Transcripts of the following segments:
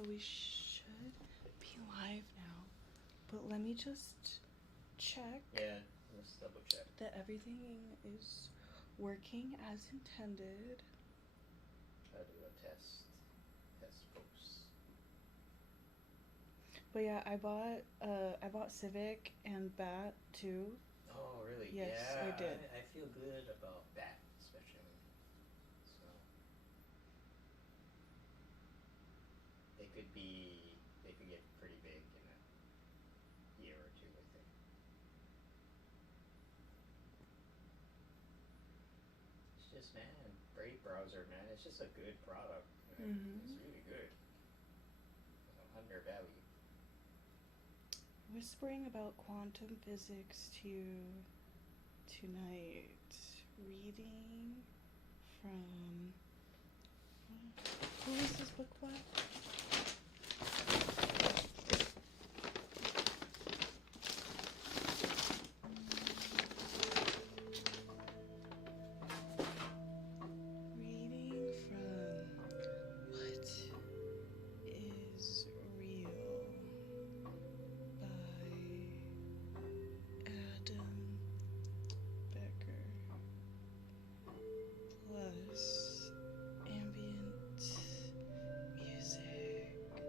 so we should be live now. But let me just check. Yeah, let's double check. That everything is working as intended. Try to do a test folks. But yeah, I bought Civic and Bat too. Oh really? Yes, yeah, I did. I feel good about that, especially. So they could get pretty big in a year or two, I think. It's just, man, great browser, man. It's just a good product. Mm-hmm. It's really good. Undervalued. Whispering about quantum physics to you tonight. Reading from... Who is this book by? Ambient music by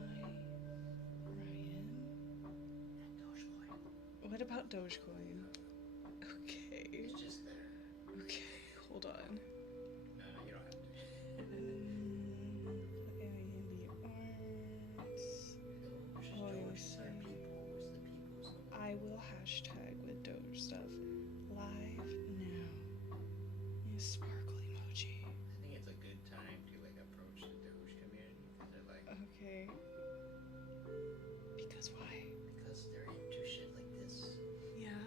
Ryan. Dogecoin. What about Dogecoin? Okay. It's just there. Okay, hold on. No, you don't have to. I will hashtag with Doge stuff live now. Sparkle emoji. I think it's a good time to approach the Doge community because they're okay. Because why? Because they're into shit like this. Yeah.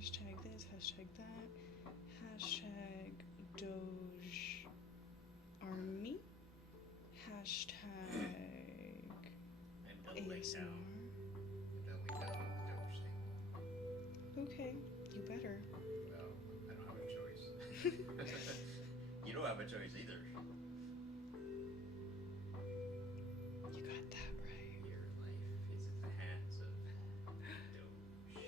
Hashtag this, hashtag that, hashtag Doge Army, hashtag ASMR. Okay, you better. Well, I don't have a choice. You don't have a choice either. You got that right. Your life is in the hands of Doge.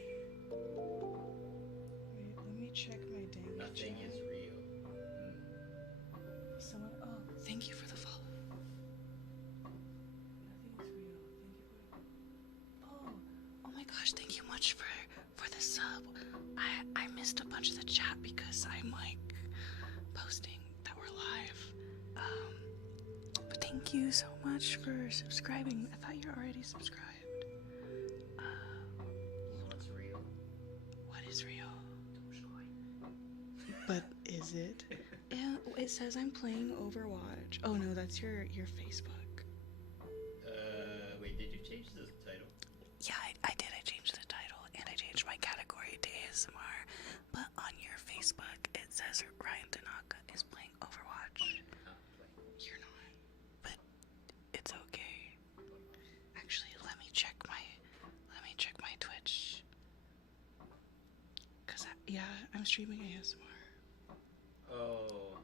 Wait, let me check my dang Nothing chat. is real. Someone, thank you for the follow. Nothing is real. Thank you for oh my gosh, thank you much for the sub. I missed a bunch of the chat because I'm posting that we're live. But thank you so much for subscribing. I thought you were already subscribed. What's real? What is real? Dogecoin. But is it? Yeah, it says I'm playing Overwatch. Oh no, that's your Facebook. Wait, did you change the title? Yeah, I did. I changed the title and I changed my category to ASMR. But on your Facebook, it says Ryan Tanaka is playing Overwatch. You're not. But it's okay. Actually, let me check my Twitch. Cause I'm streaming ASMR. Oh,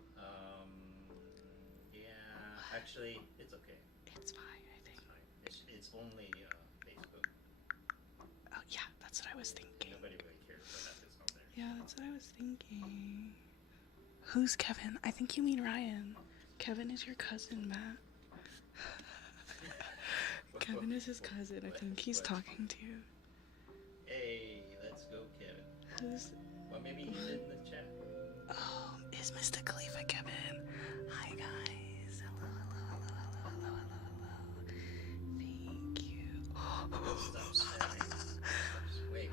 yeah. Actually, it's okay. It's fine, I think. It's only Facebook. Oh yeah, that's what I was thinking. Nobody really cares about that. It's not there. Yeah, that's what I was thinking. Who's Kevin? I think you mean Ryan. Kevin is your cousin, Matt. Kevin is his cousin. I think he's talking to you. Hey, let's go, Kevin. Who's? Well, maybe he's in the chat. Oh, is Mr. Khalifa Kevin? Hi guys. Hello. Thank you. Stop staring. Wait.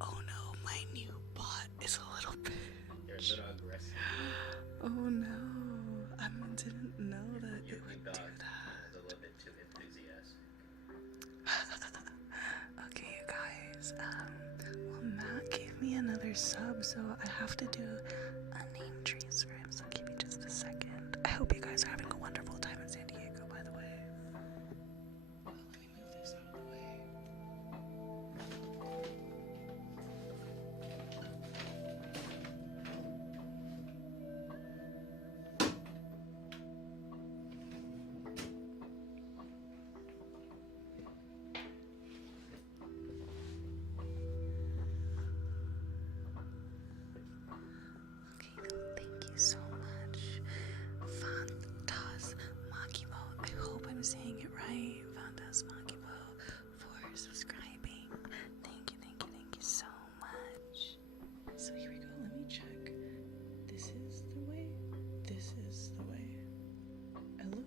Oh no, my new bot is a little bit. You're a little aggressive. Oh no, I didn't know that Your it would dog do that. is a little bit too enthusiastic. Okay, you guys. Well, Matt gave me another sub, so I have to do a name trees for him. So give me just a second. I hope you guys are having a wonderful time in San Diego, by the way. Let me move this out of the way.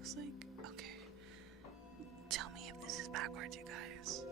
looks like. Okay. Tell me if this is backwards, you guys.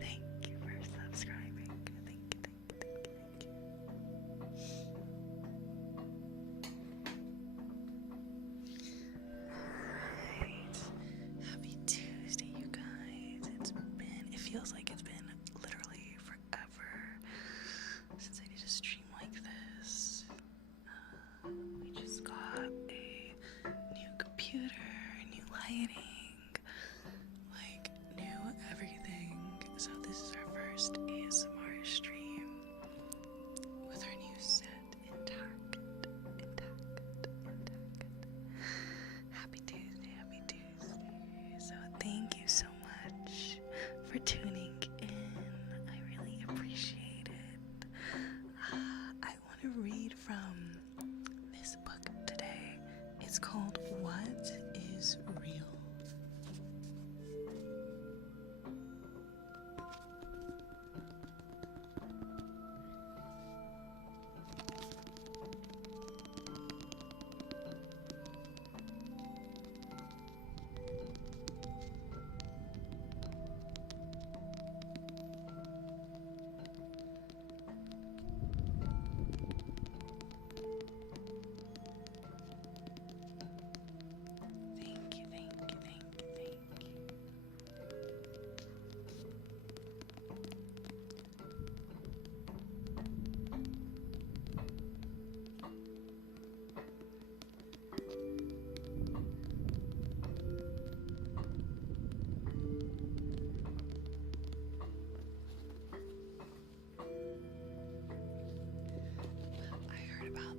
Thank you for subscribing. Thank you. Alright. Happy Tuesday, you guys. It feels like it's been literally forever since I did a stream like this. We just got a new computer, new lighting. Everything. So this is our first ASMR stream with our new set intact. Happy Tuesday. So thank you so much for tuning in. I really appreciate it. I want to read from this book today. It's called What is Real?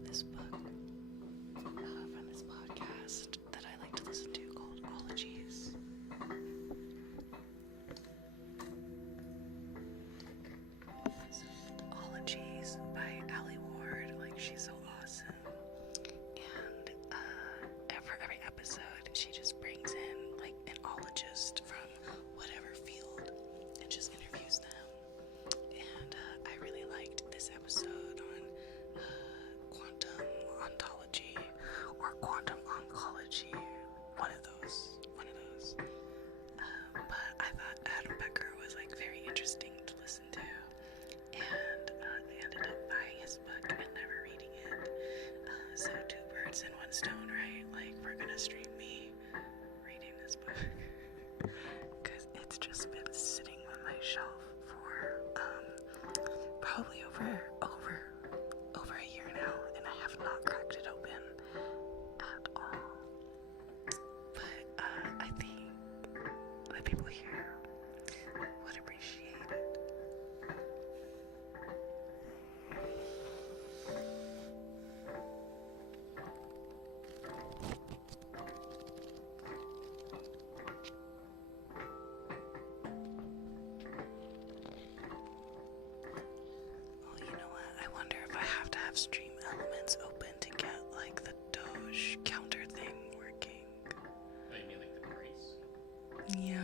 This book from this podcast that I like to listen to called Ologies. Ologies by Allie Ward. Like, she's so awesome. And for every episode, she just brings in like an ologist from whatever field and just interviews them. And I really liked this episode on quantum ontology or quantum oncology, one of those. But I thought Adam Becker was like very interesting to listen to, and I ended up buying his book and never reading it. So two birds in one stone, right? Like, we're gonna stream me reading this book because it's just been sitting on my shelf for probably over a year now, and I have not cracked it open at all. But I think the people here would appreciate it. Well, you know what? I wonder if I have to have stream elements open to get like the Doge counter thing working. Oh, you mean like the price? Yeah.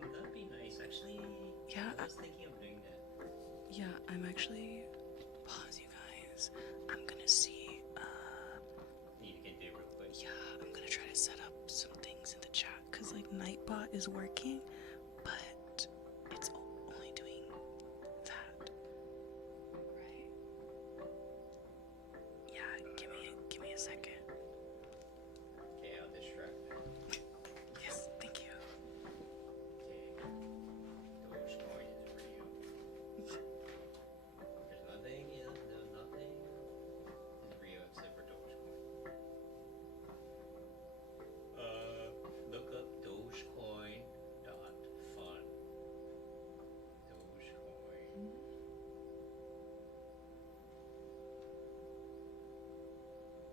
That'd be nice, actually. Yeah. I was thinking of doing that. Yeah, I'm actually. Pause, you guys. I'm gonna see. You can do real quick. Yeah, I'm gonna try to thought is working, but it's only doing that. Right? Yeah, give me a second. Okay, I'll distract them. Yes, thank you. Okay. Dogecoin is real. There's nothing is real except for Dogecoin. Look up Dogecoin.fun. Dogecoin.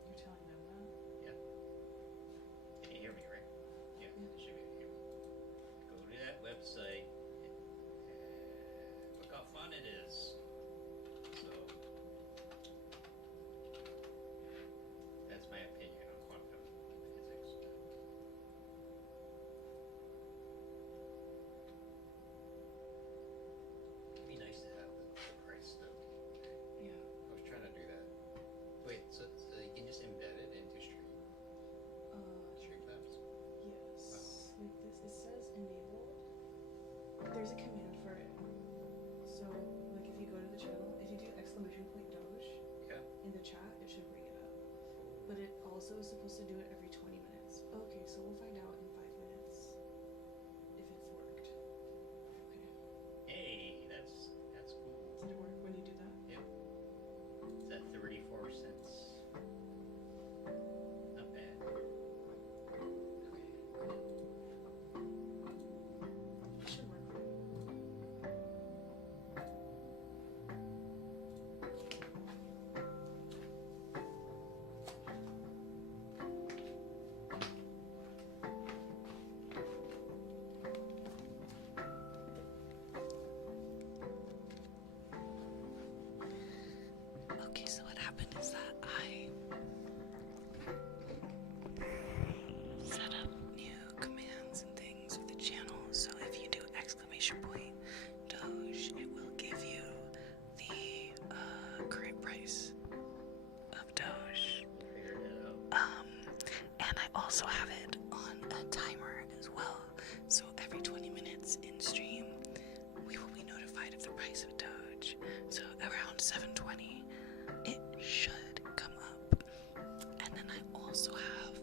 You're telling them that? Yeah. Can you hear me, right? Yeah, you should be able to hear me. Go to that website and look how fun it is. So, that's my opinion on quantum physics. It'd be nice to have the price though. Yeah. I was trying to do that. Wait, so you can just embed it into Streamlabs? Yes. Like this, it says enable. There's a command for it. So, like if you go to the channel, if you do !Doge Yeah. in the chat, it should bring it up. But it also is supposed to do it every 20 minutes. Okay, so we'll find out in 5 minutes if it's worked. Okay. Hey, that's cool. Did it work when you do that? Yep. Is that 34 cents? Not bad. It should work for you. Okay, so what happened is that I set up new commands and things with the channel. So if you do !Doge, it will give you the current price of Doge. Figured it out. And I also have it on a timer as well. So every 20 minutes in stream, we will be notified of the price of Doge. So around 7:20, it should come up. And then I also have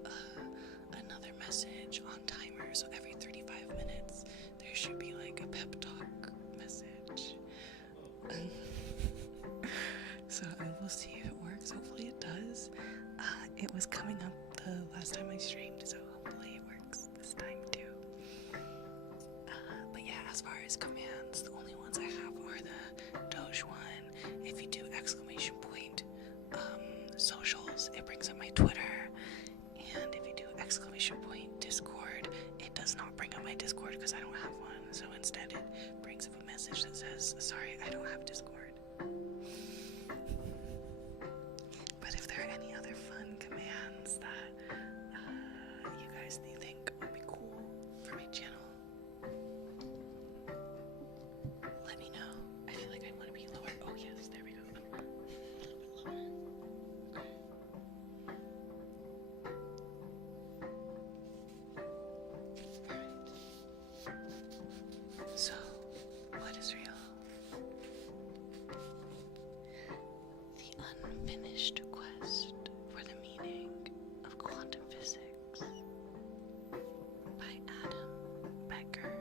another message on timer. So every 35 minutes, there should be like a pep talk message. So I will see if it works. Hopefully it does. It was coming up the last time I streamed, so hopefully it works this time too. But yeah, as far as commands, the only ones I have are the Doge one. If you do ! Socials, it brings up my Twitter. And if you do ! Discord, it does not bring up my Discord because I don't have one. So instead it brings up a message that says, sorry, I don't have Discord. But if there are any other fun commands that you guys think would be cool for my channel, let me know. I feel like I want to be lower. Oh yes, there we go. A little bit lower. Okay. Alright. So, what is real? The unfinished quest for the meaning of quantum physics by Adam Becker.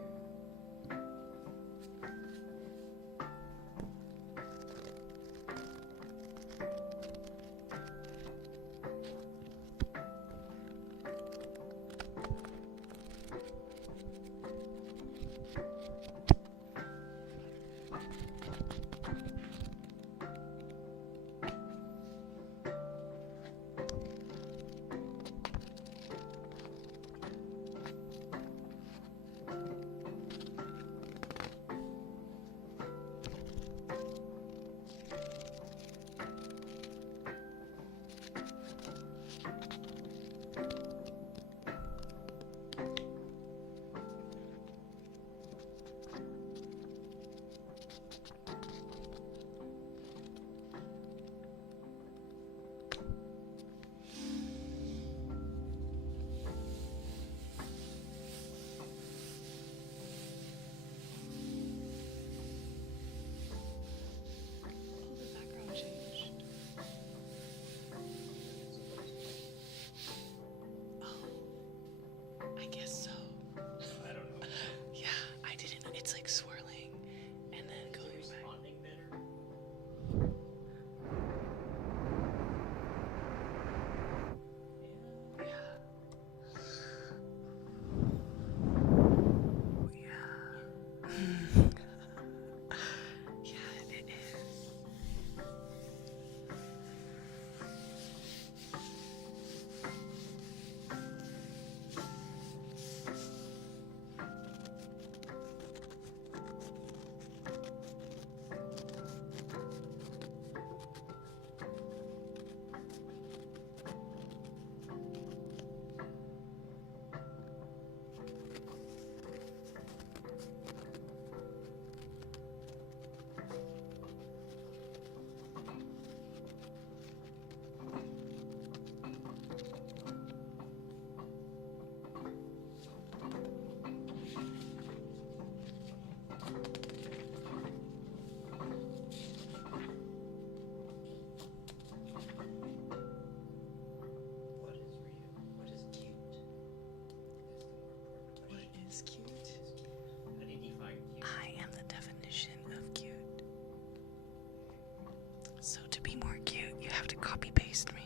copy paste me.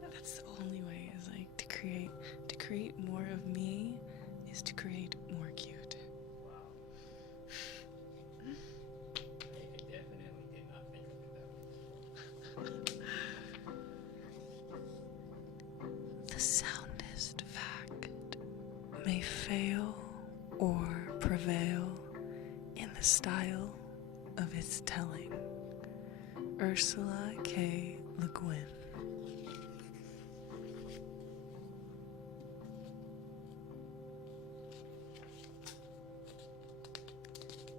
That's the only way, is like to create more of me is to create more cute. Wow. I definitely did not think of it that way. The soundest fact may fail or prevail in the style of its telling. Ursula K. Le Guin.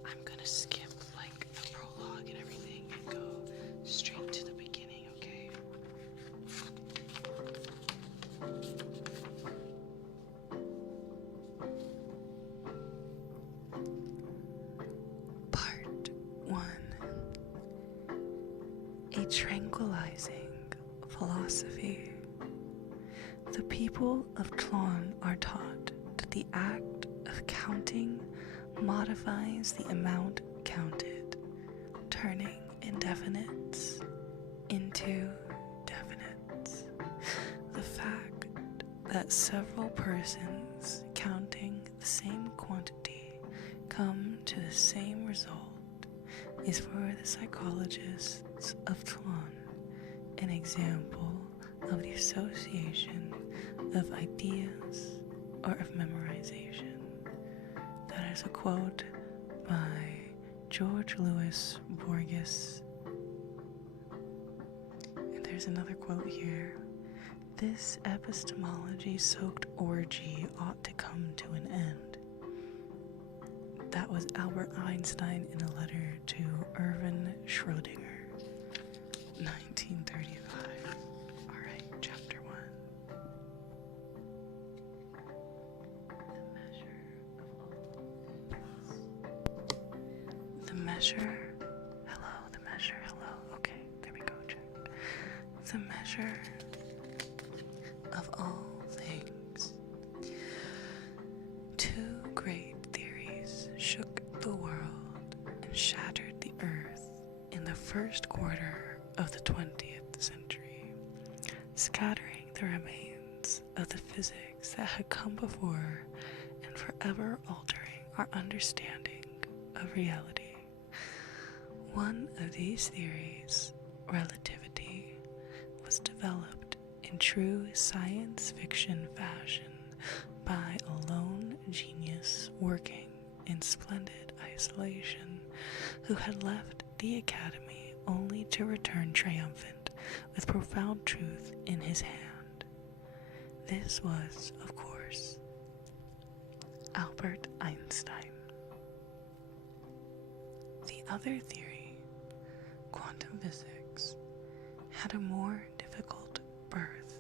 I'm gonna skip like the prologue and everything and go straight to the beginning, okay? Part 1. A tranquilizing philosophy. The people of Tlon are taught that the act of counting modifies the amount counted, turning indefinites into definites. The fact that several persons counting the same quantity come to the same result is for the psychologists of Tlon an example of the association of ideas or of memorization. That is a quote by George Louis Borges. And there's another quote here. This epistemology-soaked orgy ought to come to an end. That was Albert Einstein in a letter to Erwin Schrödinger, 1935. Alright, chapter 1. The measure of all. The measure. Hello, the measure, hello. Okay, there we go, check. The measure of all things. Two great theories shook the world and shattered the earth in the first quarter of the 20th century, scattering the remains of the physics that had come before and forever altering our understanding of reality. One of these theories, relativity, was developed in true science fiction fashion by a lone genius working in splendid isolation, who had left the academy only to return triumphant with profound truth in his hand. This was, of course, Albert Einstein. The other theory, quantum physics, had a more difficult birth.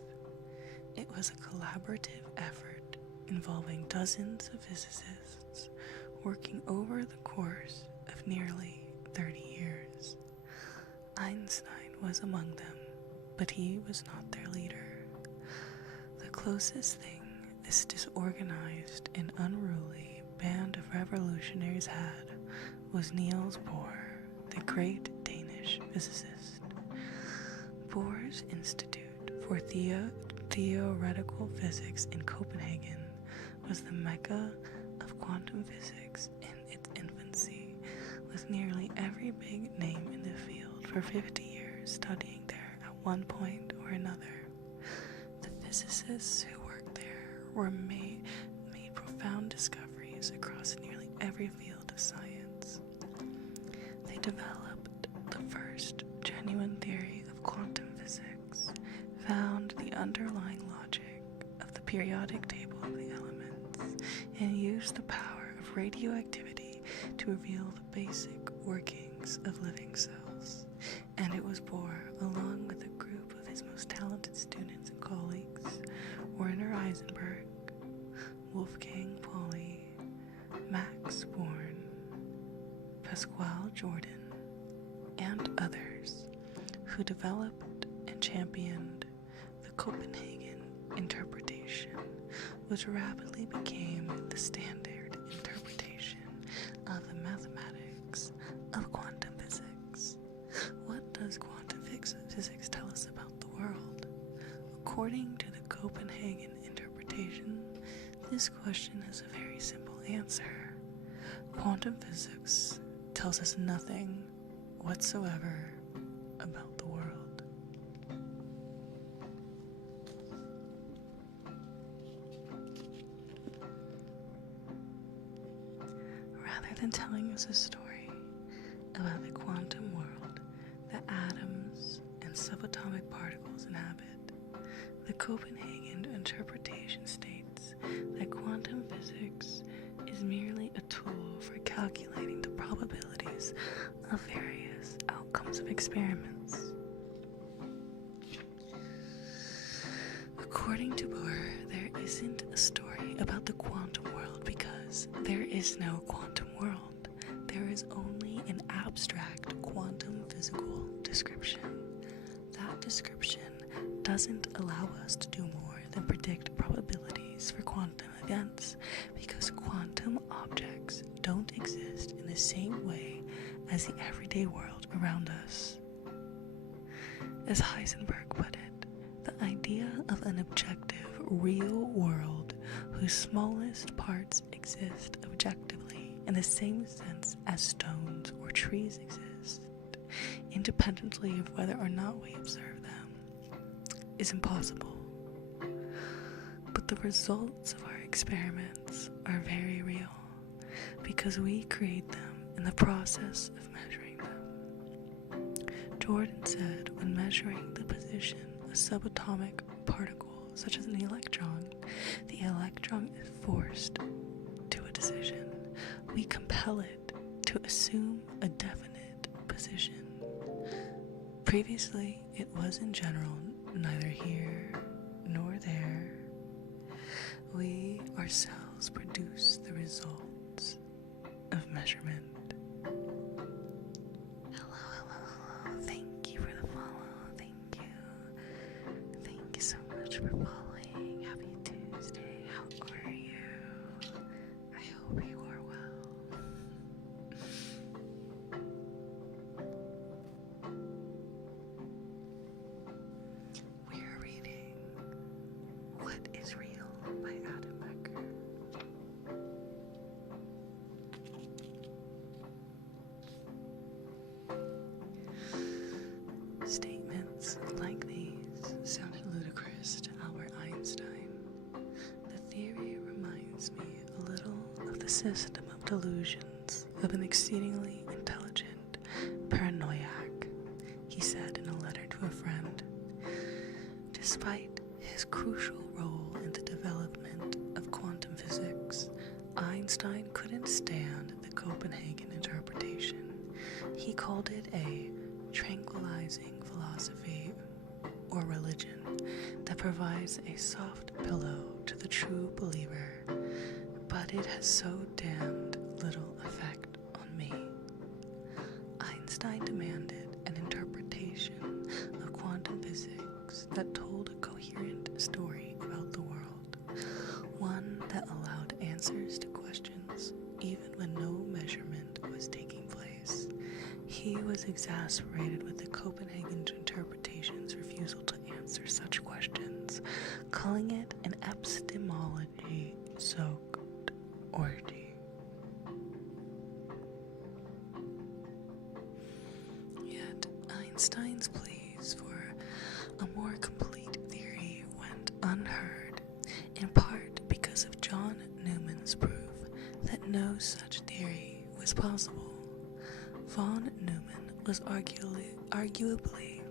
It was a collaborative effort involving dozens of physicists working over the course of nearly 30 years. Einstein was among them, but he was not their leader. The closest thing this disorganized and unruly band of revolutionaries had was Niels Bohr, the great Danish physicist. Bohr's Institute for Theoretical Physics in Copenhagen was the mecca of quantum physics in its infancy, with nearly every big name in the field for 50 years studying there at one point or another. The physicists who worked there were made profound discoveries across nearly every field of science. They developed the first genuine theory of quantum physics, found the underlying logic of the periodic table of the elements, and used the power of radioactivity to reveal the basic workings of living cells. And it was Bohr, along with a group of his most talented students and colleagues, Werner Heisenberg, Wolfgang Pauli, Max Born, Pascual Jordan, and others, who developed and championed the Copenhagen interpretation, which rapidly became the standard interpretation of the mathematics of quantum physics. What does quantum physics physics tell us about the world? According to the Copenhagen interpretation, this question has a very simple answer. Quantum physics tells us nothing whatsoever about the world. Rather than telling us a story about the quantum world that atoms and subatomic particles inhabit, the Copenhagen interpretation states that quantum physics is merely a tool for calculating the probabilities of various outcomes of experiments. According to Bohr, there isn't a story about the quantum world because there is no quantum world. There is only an abstract quantum physical description. That description doesn't allow us to do more than predict probabilities for quantum events because quantum objects don't exist in the same way as the everyday world around us. As Heisenberg put it, the idea of an objective, real world whose smallest parts exist objectively in the same sense as stones or trees exist, independently of whether or not we observe them, is impossible. But the results of our experiments are very real because we create them in the process of measuring them. Jordan said when measuring the position of subatomic particles such as an electron, the electron is forced to a decision. We compel it to assume a definite position. Previously, it was in general neither here nor there. We ourselves produce the results of measurement. Hello. Thank you for the follow. Thank you. Thank you so much for following. Happy Tuesday. How are you? I hope you are well. We are reading What is Real by Adam Becker. Statements like these sounded ludicrous to Albert Einstein. The theory reminds me a little of the system of delusions of an exceedingly intelligent paranoiac, he said in a letter to a friend. Despite his crucial role in the development of quantum physics, Einstein couldn't stand the Copenhagen interpretation. He called it a tranquilizing philosophy or religion that provides a soft pillow to the true believer, but it has so damned little effect on me. Einstein demanded an interpretation of quantum physics that told a coherent story about the world, one that allowed answers to questions even when no measurement was taking place. He was exasperated with the Copenhagen interpretation's refusal to answer such questions, calling it an epistemology-soaked orgy. Yet Einstein's pleas for a more complete theory went unheard, in part because of John Newman's proof that no such theory was possible. Von Neumann was arguably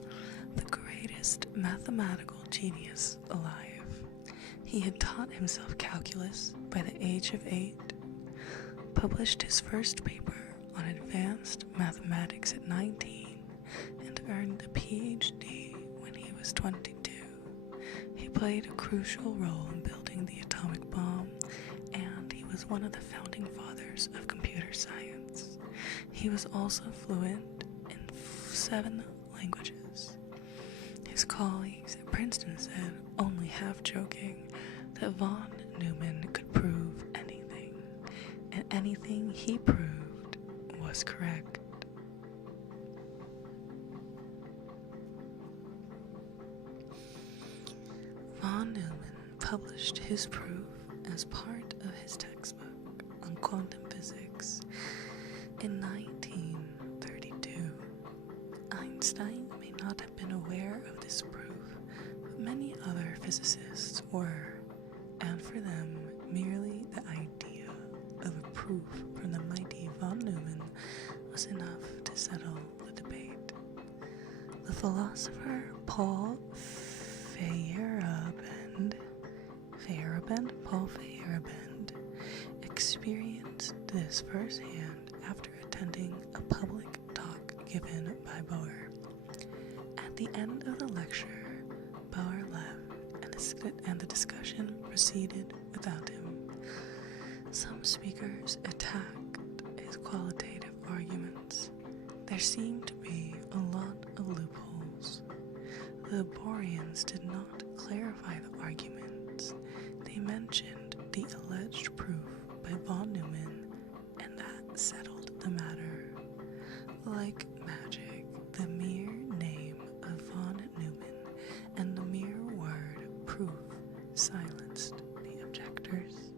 the greatest mathematical genius alive. He had taught himself calculus by the age of 8, published his first paper on advanced mathematics at 19, and earned a PhD when he was 22. He played a crucial role in building the atomic bomb, and he was one of the founding fathers of computer science. He was also fluent in 7 languages. His colleagues at Princeton said, only half joking, that von Neumann could prove anything, and anything he proved was correct. Von Neumann published his proof as part of his textbook on quantum physics in 1932. Einstein may not have been aware of this proof, but many other physicists were, and for them, merely the idea of a proof from the mighty Von Neumann was enough to settle the debate. The philosopher Paul Feyerabend experienced this firsthand after attending a public talk given by Bohr. At the end of the lecture, Bohr left, and the discussion proceeded without him. Some speakers attacked his qualitative arguments. There seemed to be a lot of loopholes. The Bohrians did not clarify the arguments. They mentioned the alleged proof by Von Neumann, and that settled the matter. Like magic, the mere name of Von Neumann and the mere word proof silenced the objectors.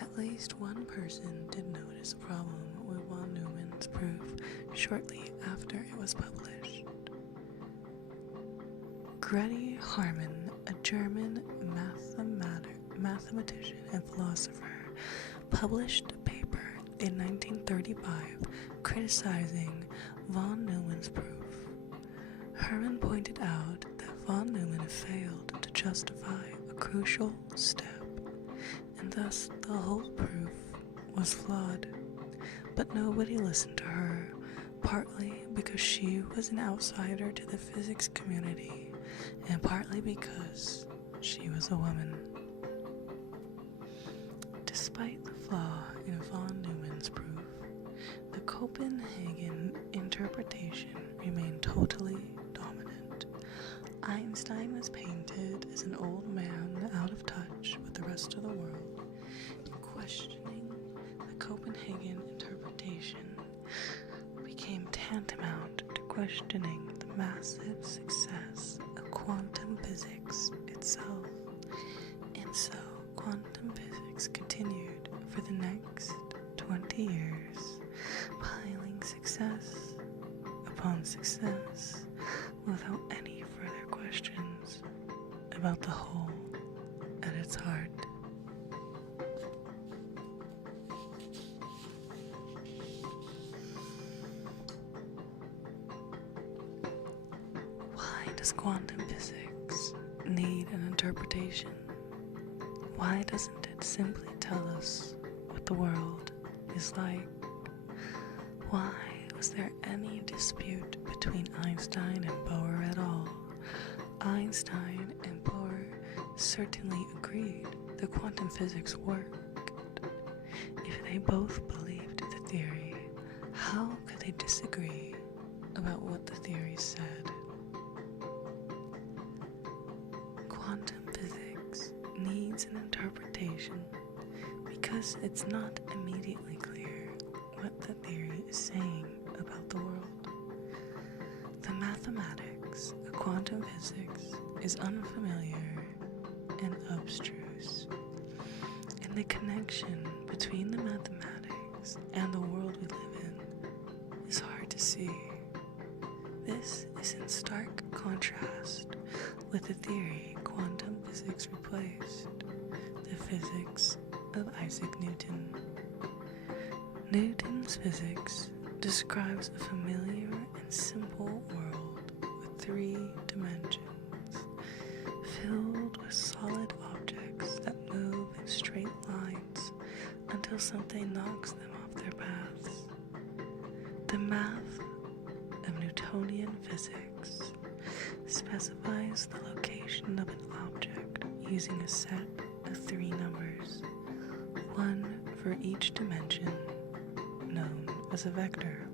At least one person did notice a problem with Von Neumann's proof shortly after it was published. Grete Harman, a German mathematician and philosopher, published a paper in 1935 criticizing Von Neumann's proof. Herman pointed out that Von Neumann failed to justify a crucial step, and thus the whole proof was flawed. But nobody listened to her, partly because she was an outsider to the physics community, and partly because she was a woman. Despite the flaw in Von Neumann's proof, the Copenhagen interpretation remained totally dominant. Einstein was painted as an old man out of touch with the rest of the world. Questioning the Copenhagen interpretation became tantamount to questioning the massive success of quantum physics itself. And so quantum physics continued for the next 20 years, piling success upon success without any further questions about the whole at its heart. Why does quantum physics need an interpretation? Why doesn't it simply tell us what the world is like? Why was there any dispute between Einstein and Bohr at all? Einstein and Bohr certainly agreed that quantum physics worked. If they both believed the theory, how could they disagree about what the theory said? Quantum physics needs an interpretation because it's not immediately clear what the theory is saying about the world. The mathematics of quantum physics is unfamiliar and abstruse, and the connection between the mathematics and the world we live in is hard to see. This is in stark contrast with the theory quantum physics replaced, the physics of Isaac Newton. Newton's physics describes a familiar and simple world with 3 dimensions, filled with solid objects that move in straight lines until something knocks them off their paths. The math of Newtonian physics specifies the location of an object using a set of 3 numbers, 1 for each dimension, known as a vector.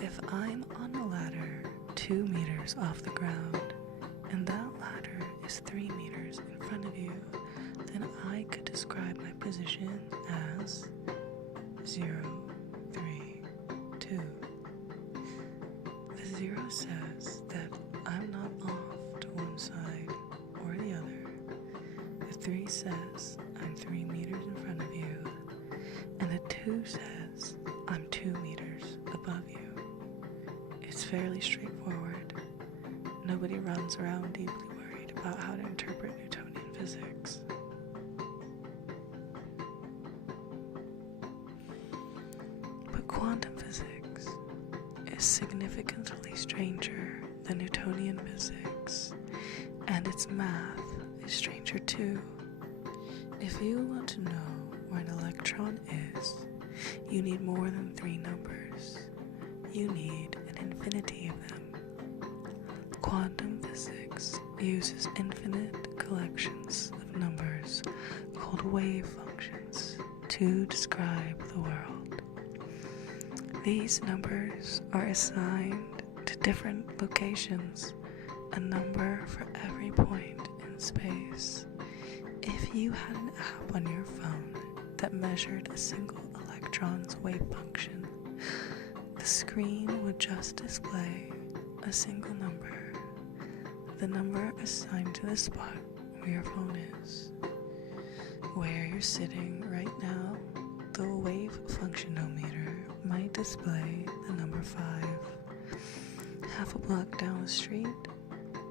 If I'm on a ladder 2 meters off the ground, and that ladder is 3 meters in front of you, then I could describe my position as 0, 3, 2. 0 says that I'm not off to one side or the other. The 3 says I'm 3 meters in front of you. And the 2 says I'm 2 meters above you. It's fairly straightforward. Nobody runs around deeply worried about how to interpret Newtonian physics. But quantum physics is significantly stranger than Newtonian physics, and its math is stranger too. If you want to know where an electron is, you need more than 3 numbers. You need an infinity of them. Quantum physics uses infinite collections of numbers called wave functions to describe the world. These numbers are assigned to different locations, a number for every point in space. If you had an app on your phone that measured a single electron's wave function, the screen would just display a single number, the number assigned to the spot where your phone is. Where you're sitting right now, the wave functionometer might display the number 5. Half a block down the street,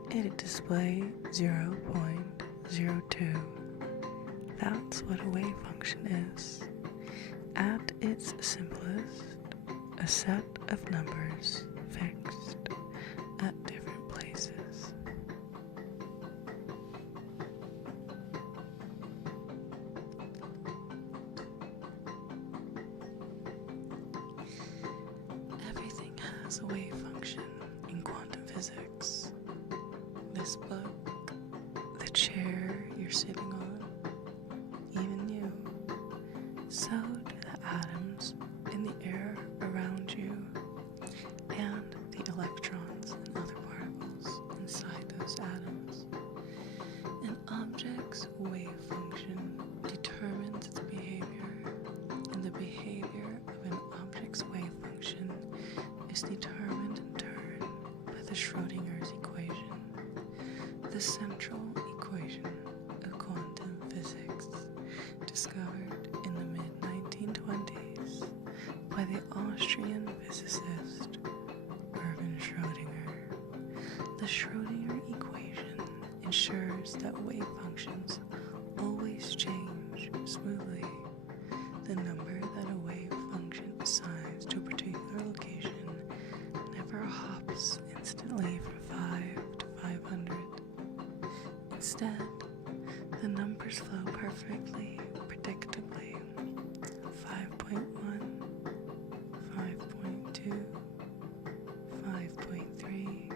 it'd display 0.02. That's what a wave function is. At its simplest, a set of numbers fixed at different places. Everything has a wave function in quantum physics. This book, the chair you're sitting on, even you. So do the atoms in the air around you, and the electrons and other particles inside those atoms. An object's wave function determines its behavior, and the behavior of an object's wave function is determined in turn by the Schrodinger's equation, the central equation of quantum physics, discovered in the mid-1920s by the Austrian physicist Erwin Schrödinger. The Schrödinger equation ensures that wave functions always change smoothly. The number that a wave function assigns to a particular location never hops instantly from 5 to 500. Instead, the numbers flow perfectly, predictably. 5.1, 5.2, 5.3,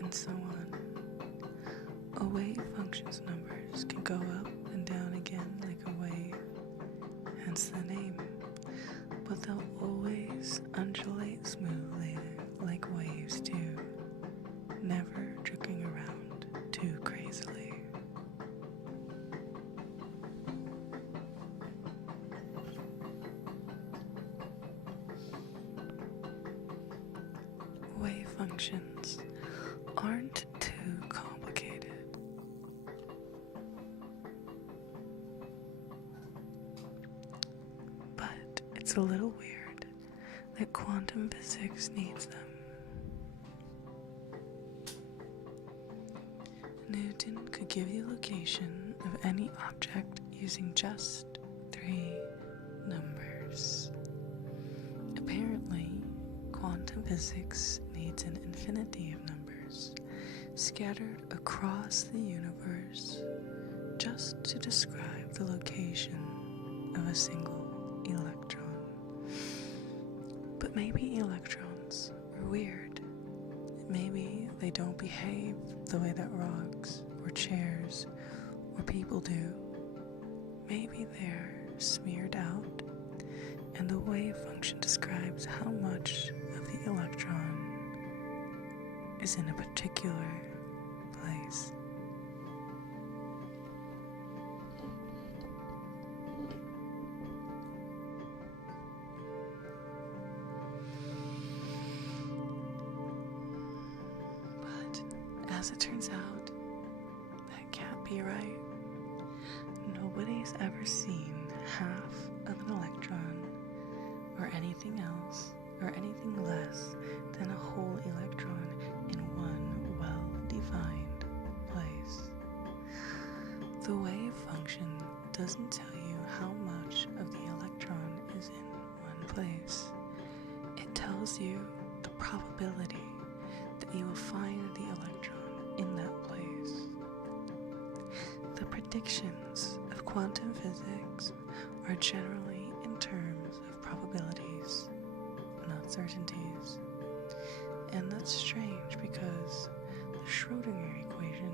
and so on. A wave function's numbers can go up and down again like a wave, hence the name, but they'll always undulate smoothly like waves do, never jerking around too crazily. Wave functions aren't too complicated. But it's a little weird that quantum physics needs them. Newton could give you location of any object using just 3 numbers. Apparently, quantum physics needs an infinity of numbers scattered across the universe just to describe the location of a single electron. But maybe electrons are weird. Maybe they don't behave the way that rocks or chairs or people do. Maybe they're smeared out, and the wave function describes how much of the electron is in a particular place. As it turns out, that can't be right. Nobody's ever seen half of an electron, or anything else, or anything less than a whole electron in one well-defined place. The wave function doesn't tell you how much of the electron is in one place. It tells you the probability that you will find the electron in that place. The predictions of quantum physics are generally in terms of probabilities, not certainties. And that's strange because the Schrödinger equation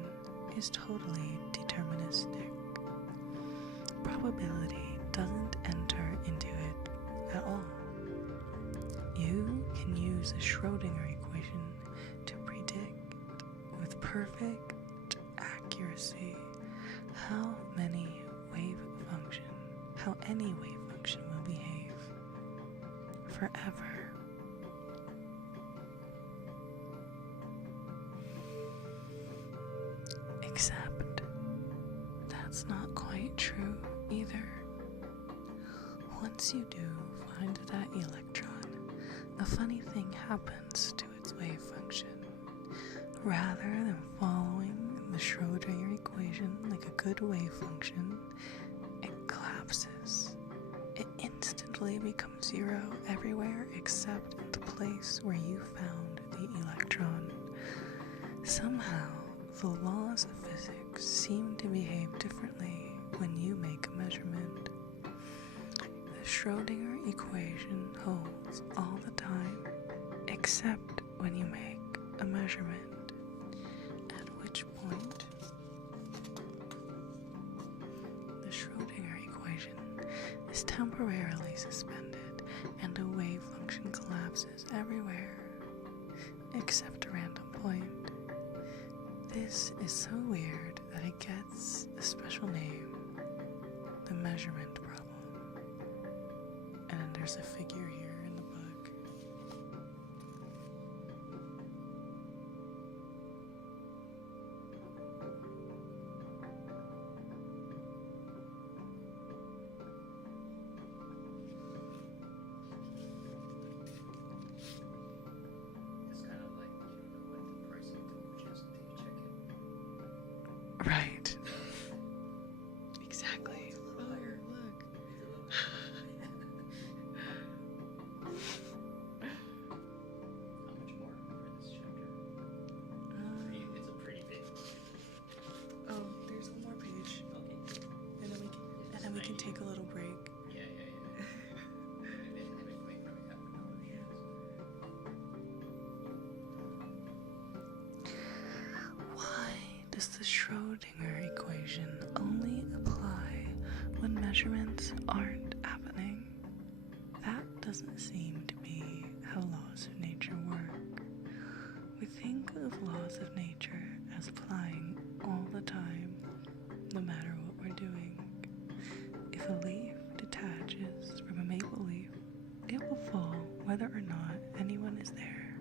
is totally deterministic. Probability doesn't enter into it at all. You can use a Schrödinger equation to predict with perfect accuracy how any wave function will behave forever. Except that's not quite true either. Once you do find that electron, a funny thing happens to its wave function. Rather than following the Schrödinger equation like a good wave function, it collapses. It instantly becomes zero everywhere except at the place where you found the electron. Somehow, the laws of physics seem to behave differently when you make a measurement. The Schrödinger equation holds all the time, except when you make a measurement, at which point the Schrödinger equation is temporarily suspended and a wave function collapses everywhere, except a random point. This is so weird that it gets a special name, the measurement problem. And then there's a figure here in the book. It's kind of like you don't know what the price of food is until you check it. Right. Exactly. It's a little higher. look. It's a little How much more for this chapter? It's a pretty big book. Oh, there's one more page. Okay. And then we can take a little break. Yeah. I've been waiting for like half an hour. Why does the Schrödinger equation only apply when measurements aren't happening? That doesn't seem to be how laws of nature work. We think of laws of nature as applying all the time, no matter what we're doing. If a leaf detaches from a maple leaf, it will fall whether or not anyone is there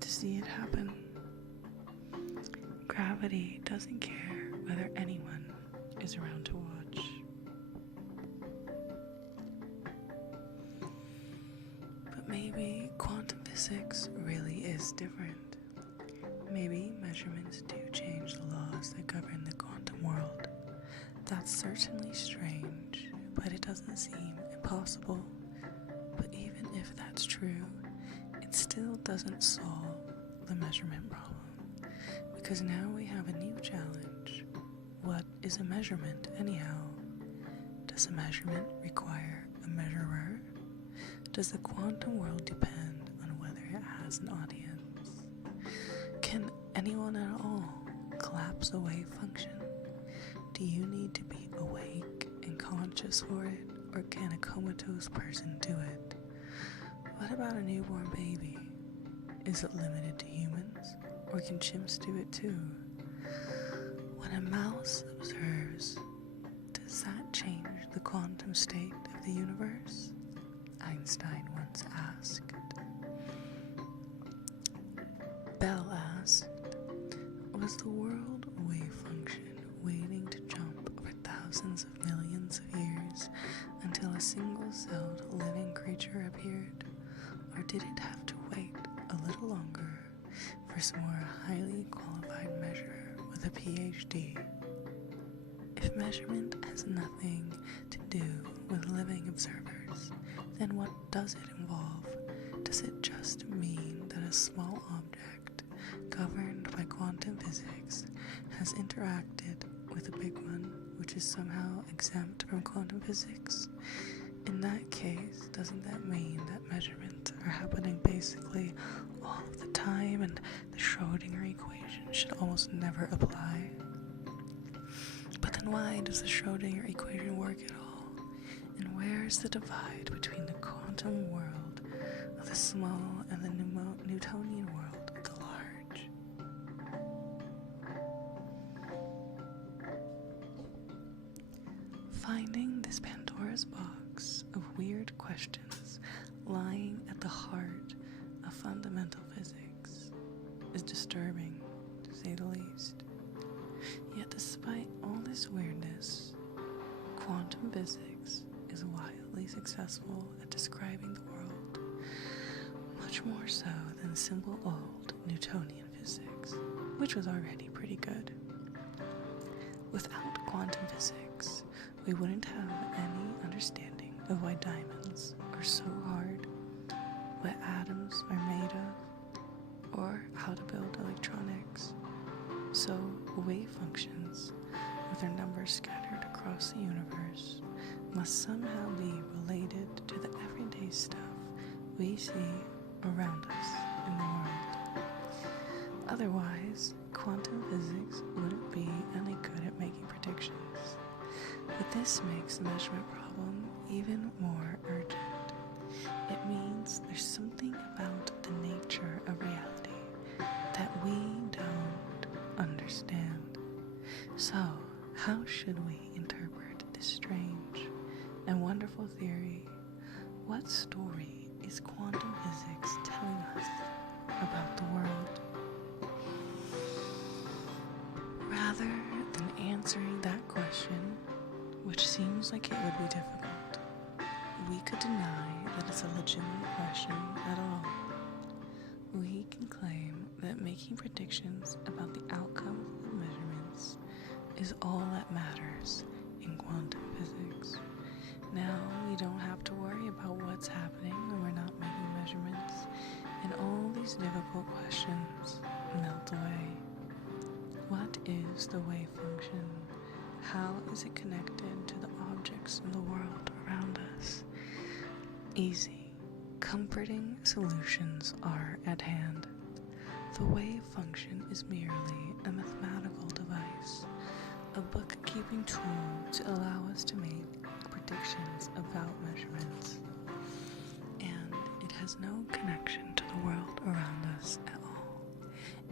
to see it happen. Gravity doesn't care whether anyone is around to watch. But maybe quantum physics really is different. Maybe measurements do change the laws that govern the quantum world. That's certainly strange, but it doesn't seem impossible. But even if that's true, it still doesn't solve the measurement problem. Because now we have a new challenge. What is a measurement, anyhow? Does a measurement require a measurer? Does the quantum world depend on whether it has an audience? Can anyone at all collapse a wave function? Do you need to be awake and conscious for it, or can a comatose person do it? What about a newborn baby? Is it limited to humans, or can chimps do it too? When a mouse observes, does that change the quantum state of the universe? Einstein once asked. Bell asked, Was the world a wave function waiting to jump over thousands of millions of years until a single-celled living creature appeared? Or did it have to wait a little longer for some more highly qualified measure with a PhD? If measurement has nothing to do with living observers, then what does it involve? Does it just mean that a small object governed by quantum physics has interacted with a big one which is somehow exempt from quantum physics? In that case, doesn't that mean that measurements are happening basically all of the time and the Schrödinger equation should almost never apply? But then why does the Schrödinger equation work at all? And where is the divide between the quantum world of the small and the Newtonian world of the large? Finding this Pandora's box of weird questions lying at the heart of fundamental physics is disturbing, to say the least. Yet despite all this weirdness, quantum physics is wildly successful at describing the world, much more so than simple old Newtonian physics, which was already pretty good. Without quantum physics, we wouldn't have any understanding of why diamonds are so hard, what atoms are made of, or how to build electronics. So, wave functions, with their numbers scattered across the universe, must somehow be related to the everyday stuff we see around us in the world. Otherwise, quantum physics wouldn't be any good at making predictions. But this makes the measurement problem even more urgent. It means there's something about the nature of reality that we don't understand. So, how should we interpret this strange and wonderful theory? What story is quantum physics telling us about the world? Rather than answering that question, which seems like it would be difficult, we could deny that it's a legitimate question at all. We can claim that making predictions about the outcome of measurements is all that matters in quantum physics. Now we don't have to worry about what's happening when we're not making measurements, and all these difficult questions melt away. What is the wave function? How is it connected to the objects in the world around us? Easy, comforting solutions are at hand. The wave function is merely a mathematical device, a bookkeeping tool to allow us to make predictions about measurements. And it has no connection to the world around us at all.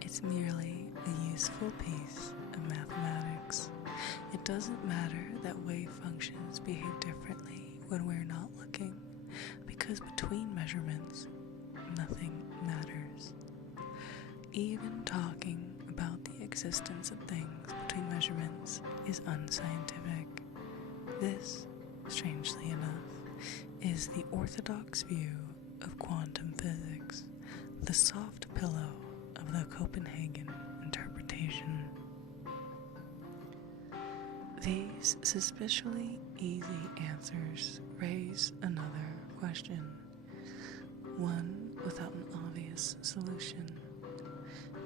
It's merely a useful piece of mathematics. It doesn't matter that wave functions behave differently when we're not looking, because between measurements, nothing matters. Even talking about the existence of things between measurements is unscientific. This, strangely enough, is the orthodox view of quantum physics, the soft pillow of the Copenhagen interpretation. These suspiciously easy answers raise another question, one without an obvious solution.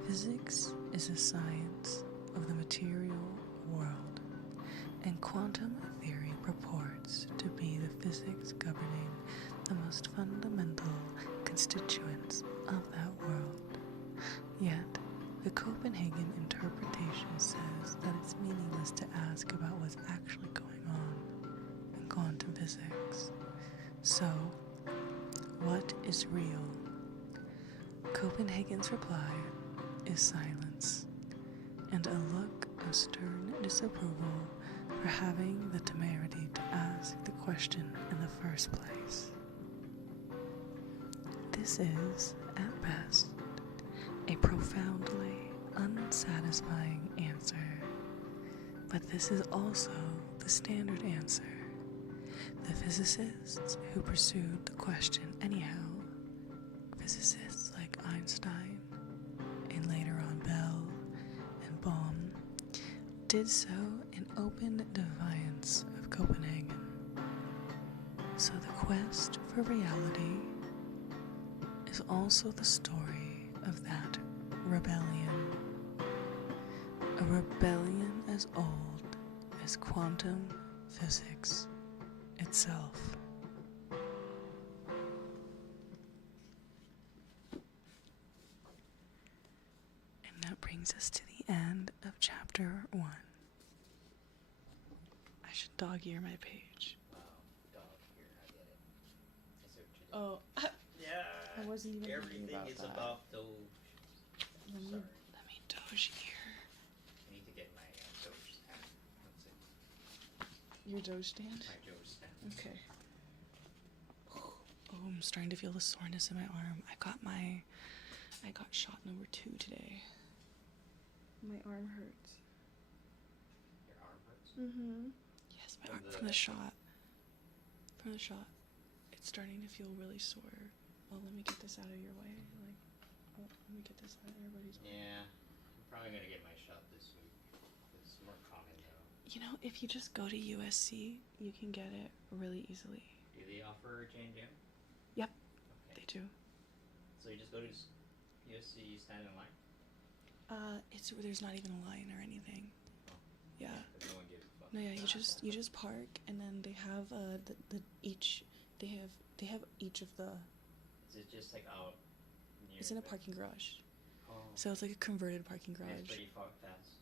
Physics is a science of the material world, and quantum theory purports to be the physics governing the most fundamental constituents of that world. Yet, the Copenhagen interpretation says that it's meaningless to ask about what's actually going on in quantum physics. So, what is real? Copenhagen's reply is silence, and a look of stern disapproval for having the temerity to ask the question in the first place. This is, at best, a profoundly unsatisfying answer. But this is also the standard answer. The physicists who pursued the question anyhow, physicists like Einstein and later on Bell and Bohm, did so in open defiance of Copenhagen. So the quest for reality is also the story of that rebellion. A rebellion as old as quantum physics itself. And that brings us to the end of chapter 1. I should dog ear my page. Dog here, I get it. I see what you did. Oh, Yeah. I wasn't even thinking Everything about is that. about those. Let me- Sorry. Let me doge ear. I need to get my Doge stand. That's it. Your Doge stand? My Doge stand. Okay. Oh, I'm starting to feel the soreness in my arm. I got shot number 2 today. My arm hurts. Your arm hurts? Mm-hmm. Yes, my arm from the shot. From the shot. It's starting to feel really sore. Oh, let me get this out of your way. Let me get this out of everybody's way. Yeah. I'm probably gonna get my shot this week. It's more common though. You know, if you just go to USC, you can get it really easily. Do they offer J&J? Yep. Okay. They do. So you just go to USC, stand in line? There's not even a line or anything. Oh. Yeah. But no one gives a fuck. No, yeah, you just park, and then they have they have each of the. Is it just like out near It's in a the- parking garage, Oh. so it's like a converted parking And garage. it's pretty fast.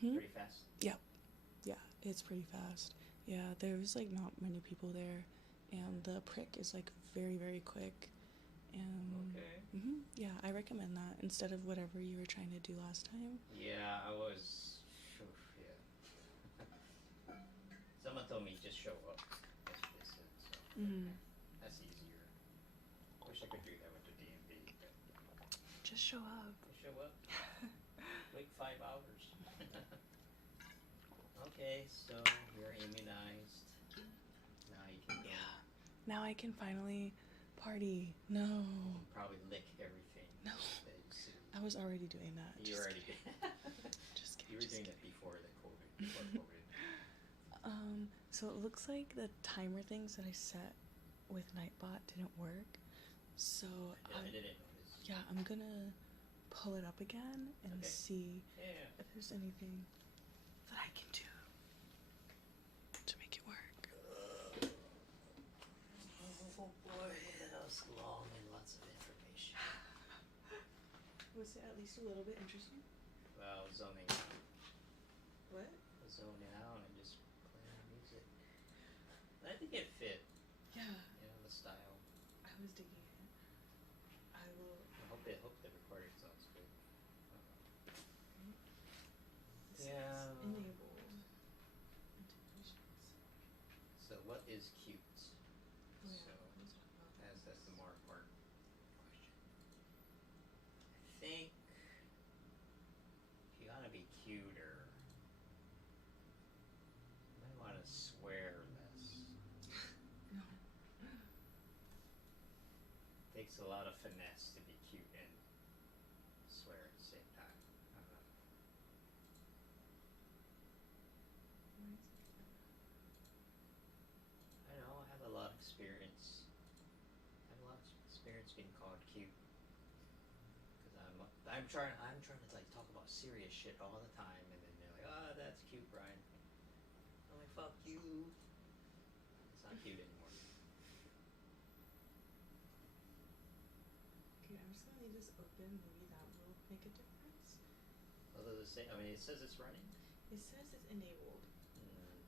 Hmm? Pretty fast. Yeah, it's pretty fast. Yeah, there's like not many people there, and the prick is like very, very quick. And Okay. yeah, I recommend that instead of whatever you were trying to do last time. Yeah, I was. Yeah. Someone told me just show up. That's what they said. So that's easier. Wish I could do that with the DMV. But Just show up. just show up. Wait 5 hours. Okay, so you're immunized. Now you can go. Yeah. Now I can finally party. No. Probably lick everything. No. that you see. I was already doing that. You Just already kidding. did. Just kidding. You were just doing kidding. that before the COVID. Before COVID. So it looks like the timer things that I set with Nightbot didn't work. So Yeah, I didn't notice. yeah, I'm gonna pull it up again and Okay. see Yeah. if there's anything that I can do to make it work. Oh boy, that was long and lots of information. Was it at least a little bit interesting? Well, zoning out. What? Zoning out and just playing music. I think it fit, Yeah, you know, the style. I was digging it. I will. I hope the recording sounds good. This Yeah. is enabled. Integrations. So what is cute? Oh, yeah, So we'll talk about that. that's the more important question. I think if you wanna be cuter, you might wanna swear less. No. Takes a lot of finesse to be cute and swear at the same time. I don't know. Why is it like that? I know, I have a lot of experience. Being called cute. Cause I'm trying to like talk about serious shit all the time, and then they're like, "Oh, that's cute, Brian." I'm like, "Fuck you." It's not cute anymore. Okay, I'm just gonna leave this open. Maybe that will make a difference. Although it says it's running. It says it's enabled.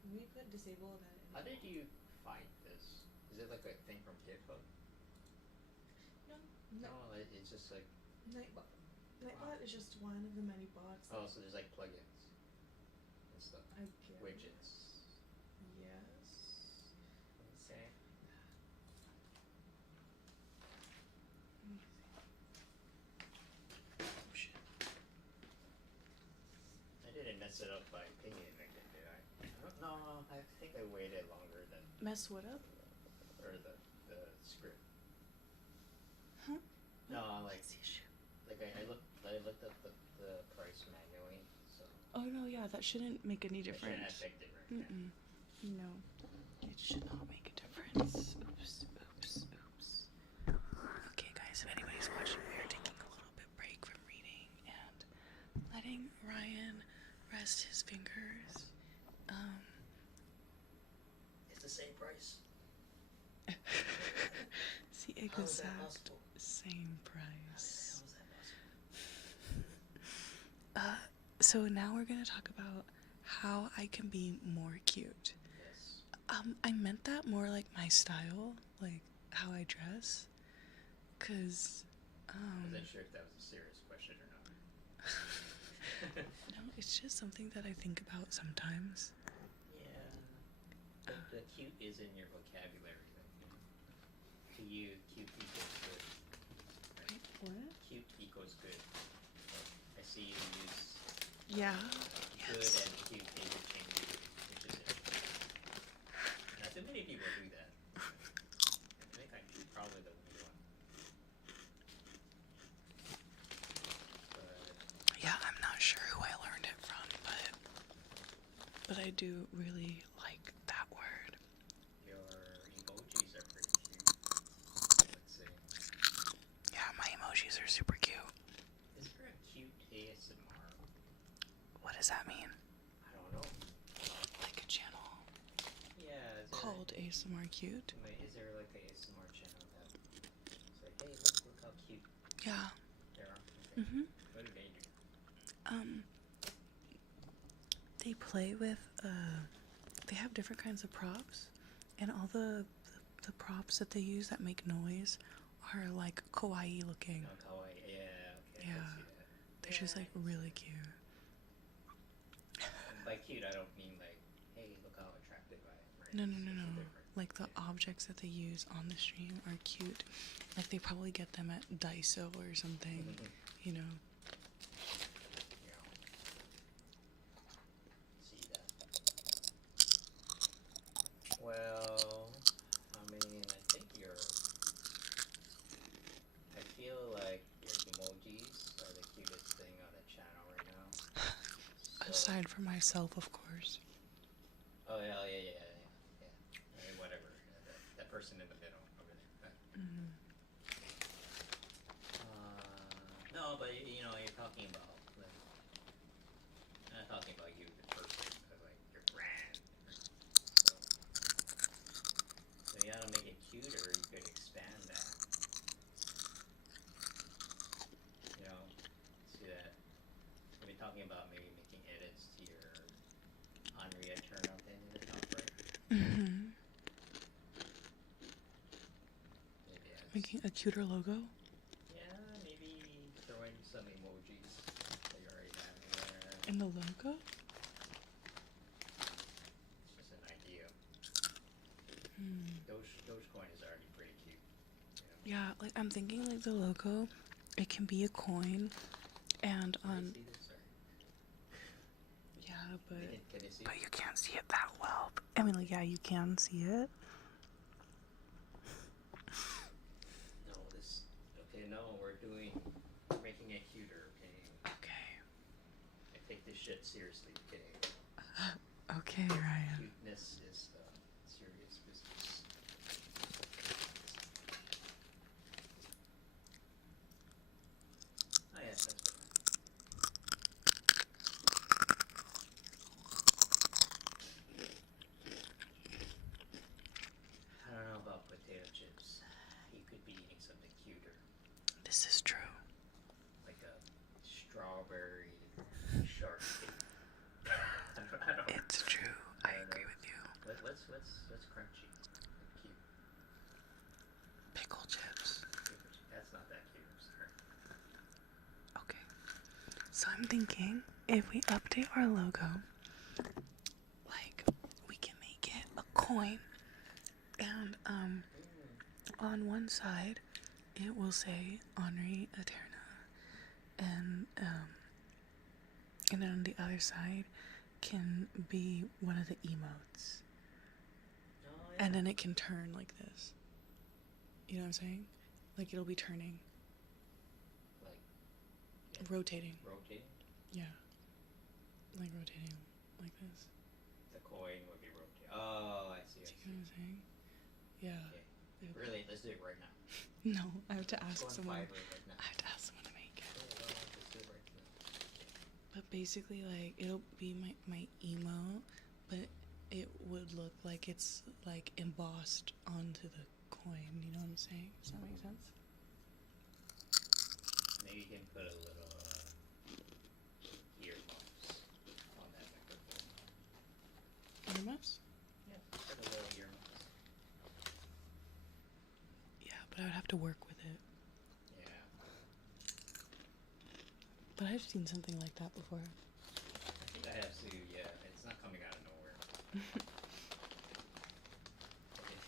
When we put disable, that How did enabled. you find this? Is it like a thing from GitHub? No. It's just like, Nightbot. Nightbot is just one of the many bots. oh, so there's like plugins and stuff, I guess. widgets. Yes. Okay. Oh shit. mess it up by pinging it again, did I? I don't know. I think I waited longer than Mess what up? or the script. Huh? No, like What's the issue? I looked up the price manually, so Oh no, yeah, that shouldn't make any it shouldn't difference. affect it, right? Mm-mm. No. It should not make a difference. Oops. Okay, guys, if anybody's watching, we are taking a little bit break from reading and letting Ryan rest his fingers. It's the same price. It's the How is that exact possible? same How price. is that possible? So now we're gonna talk about how I can be more cute. Yes. I meant that more like my style, like how I dress. Cause, I wasn't sure if that was a serious question or not. no, it's just something that I think about sometimes. Yeah. The cute is in your vocabulary, though. To you, cute equals good. Wait, what? Cute equals good. I see you use Yeah. good Yes. and cute interchangeably, which is interesting. Not too many people do that. I think I'm probably the only one. But Yeah, I'm not sure who I learned it from, but I do really like that word. your emojis are pretty cute. Let's see. Yeah, my emojis are super cute. Is there a cute ASMR? What does that mean? I don't know. Like a channel Yeah, is there called ASMR Cute? Wait, is there like a ASMR channel that it's like, hey, look how cute Yeah. there are? Okay. Mhm. What do they do? They play with they have different kinds of props, and all the props that they use that make noise are like kawaii looking. Oh, kawaii. Yeah, okay. Yeah. I can see that. They're just like really cute. And by cute, I don't mean like, hey, look how attractive I am. Right? No. It's different. Like the objects that they use on the stream are cute. Like they probably get them at Daiso or something, you know. Yeah. See that. Well, I mean, I feel like your emojis are the cutest thing on the channel right now. So, Aside from myself, of course. oh yeah. I mean, whatever. That person in the middle over there. No, but you're talking about like, I'm not talking about you, the person, but like your brand. So you gotta make it cuter. You could expand that. See that. We've been talking about maybe making edits to your Henri turnout thing in the top right. Maybe Making a cuter logo. yeah, maybe throw in some emojis that you already have there. In the logo? It's just an idea. Dogecoin is already pretty cute. Yeah, like I'm thinking like the logo, it can be a coin, and Can you see this? Or? yeah, but Can you see but it? you can't see it that well. I mean, like yeah, you can see it. No, this. Okay, no, we're making it cuter. Okay, Okay. I take this shit seriously. Okay, Okay, Ryan. cuteness is serious business. Oh yes, that's good. I don't know about potato chips. You could be eating something cuter, This is true. like a strawberry shark cake. I don't know. It's true. I agree with you. What's crunchy and cute? Pickle chips. That's not that cute. I'm sorry. Okay. So I'm thinking if we update our logo, like we can make it a coin, and on one side it will say Henri Eterna, and And then on the other side can be one of the emotes. Oh, yeah. And then it can turn like this. You know what I'm saying? Like it'll be turning, Like, yeah. rotating. Rotating? Yeah. Like rotating like this. The coin would be rotating. Oh, I see. Do you know what I'm saying? Yeah. Okay. Really? Let's do it right now. No, I have to ask Go on someone. Fiverr right now. I have to ask someone to make it. Let's do it right now. But basically, like, it'll be my emo, but it would look like it's, like, embossed onto the coin. You know what I'm saying? Does that make sense? Maybe you can put a little earmuffs on that microphone. Earmuffs? Yeah, put a little earmuffs. Yeah, but I would have to work with it. Yeah. But I've seen something like that before. I think I have to, yeah. It's not coming out of nowhere.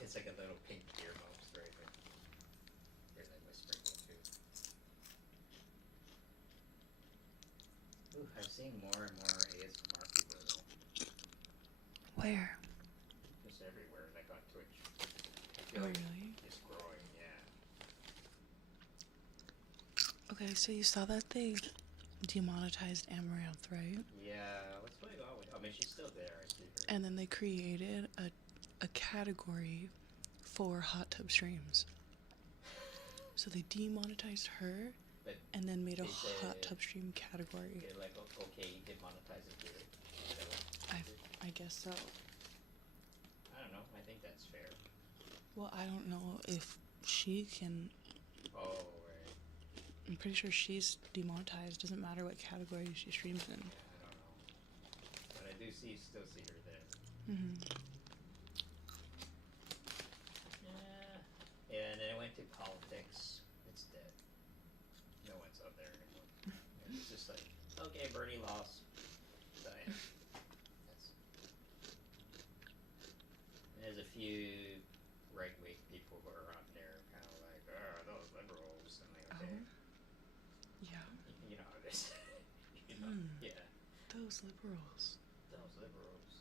It's like a little pink earmuffs right there. Here's that whispering one too. Ooh, I've seen more and more ASMR people though. Where? Just everywhere, like on Twitch. I Oh, feel like really? it's growing, yeah. Okay, so you saw that they demonetized Amaranth, right? Yeah, what's going on with? I mean, she's still there. I see her. And then they created a category for hot tub streams. So they demonetized her But and then made a they said- hot tub stream category. they're like, okay, you did monetize it, do it. So, I guess so. I don't know. I think that's fair. Well, I don't know if she can. Oh, right. I'm pretty sure she's demonetized. Doesn't matter what category she streams in. Yeah, I don't know. But I do still see her there. Mm-hmm. Yeah, and then I went to politics. It's dead. No one's up there anymore. It's just like, okay, Bernie lost. Diane. There's a few right-wing people who are on there, kind of like, those liberals, and like, okay, Yeah. you know how it is. You know, yeah, Those liberals. those liberals.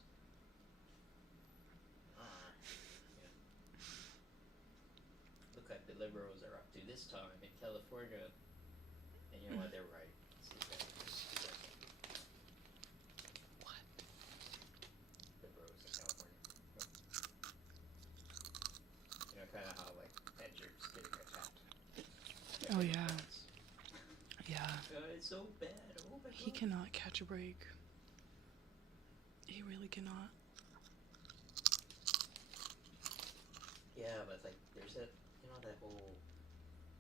Yeah. Look at the liberals are up to this time in California, and you know what? They're right. See that? What? Liberals in California. You know, kind of how like Edgar's getting attacked. Oh, yeah. Yeah. It's so bad. Oh my He God. cannot catch a break. He really cannot. Yeah, but like, there's that, you know, that whole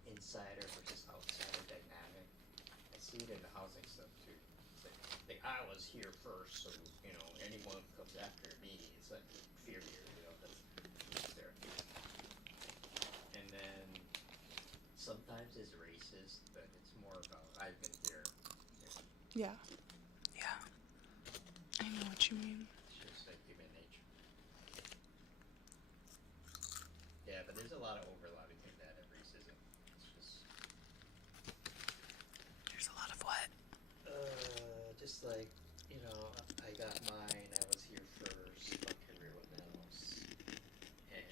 insider versus outsider dynamic. I see it in the housing stuff too. It's like I was here first, so you know, anyone who comes after me, it's like fear, you know, that's there. And then sometimes it's racist, but it's more about I've been here. Yeah. Yeah. I know what you mean. It's just like human nature. Yeah, but there's a lot of overlap between that and racism. It's just, There's a lot of what? just like, you know, I got mine, I was here first, fuck everyone else. And,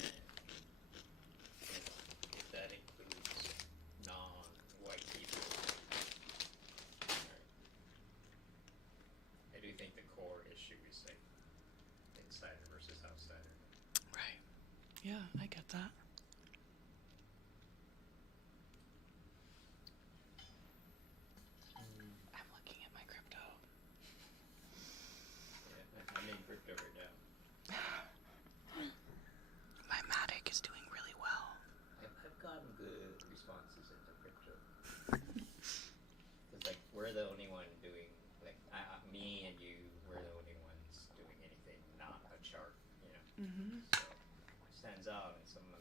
you know, if that includes non-white people, right. I do think the core issue is like insider versus outsider. Right. Yeah, I get that. I'm looking at my crypto. Yeah, I'm in crypto right now. My Matic is doing really well. I've gotten good responses into crypto. Cause like we're the only one doing like me and you, we're the only ones doing anything not a chart, you know. Mm-hmm. So it stands out, and someone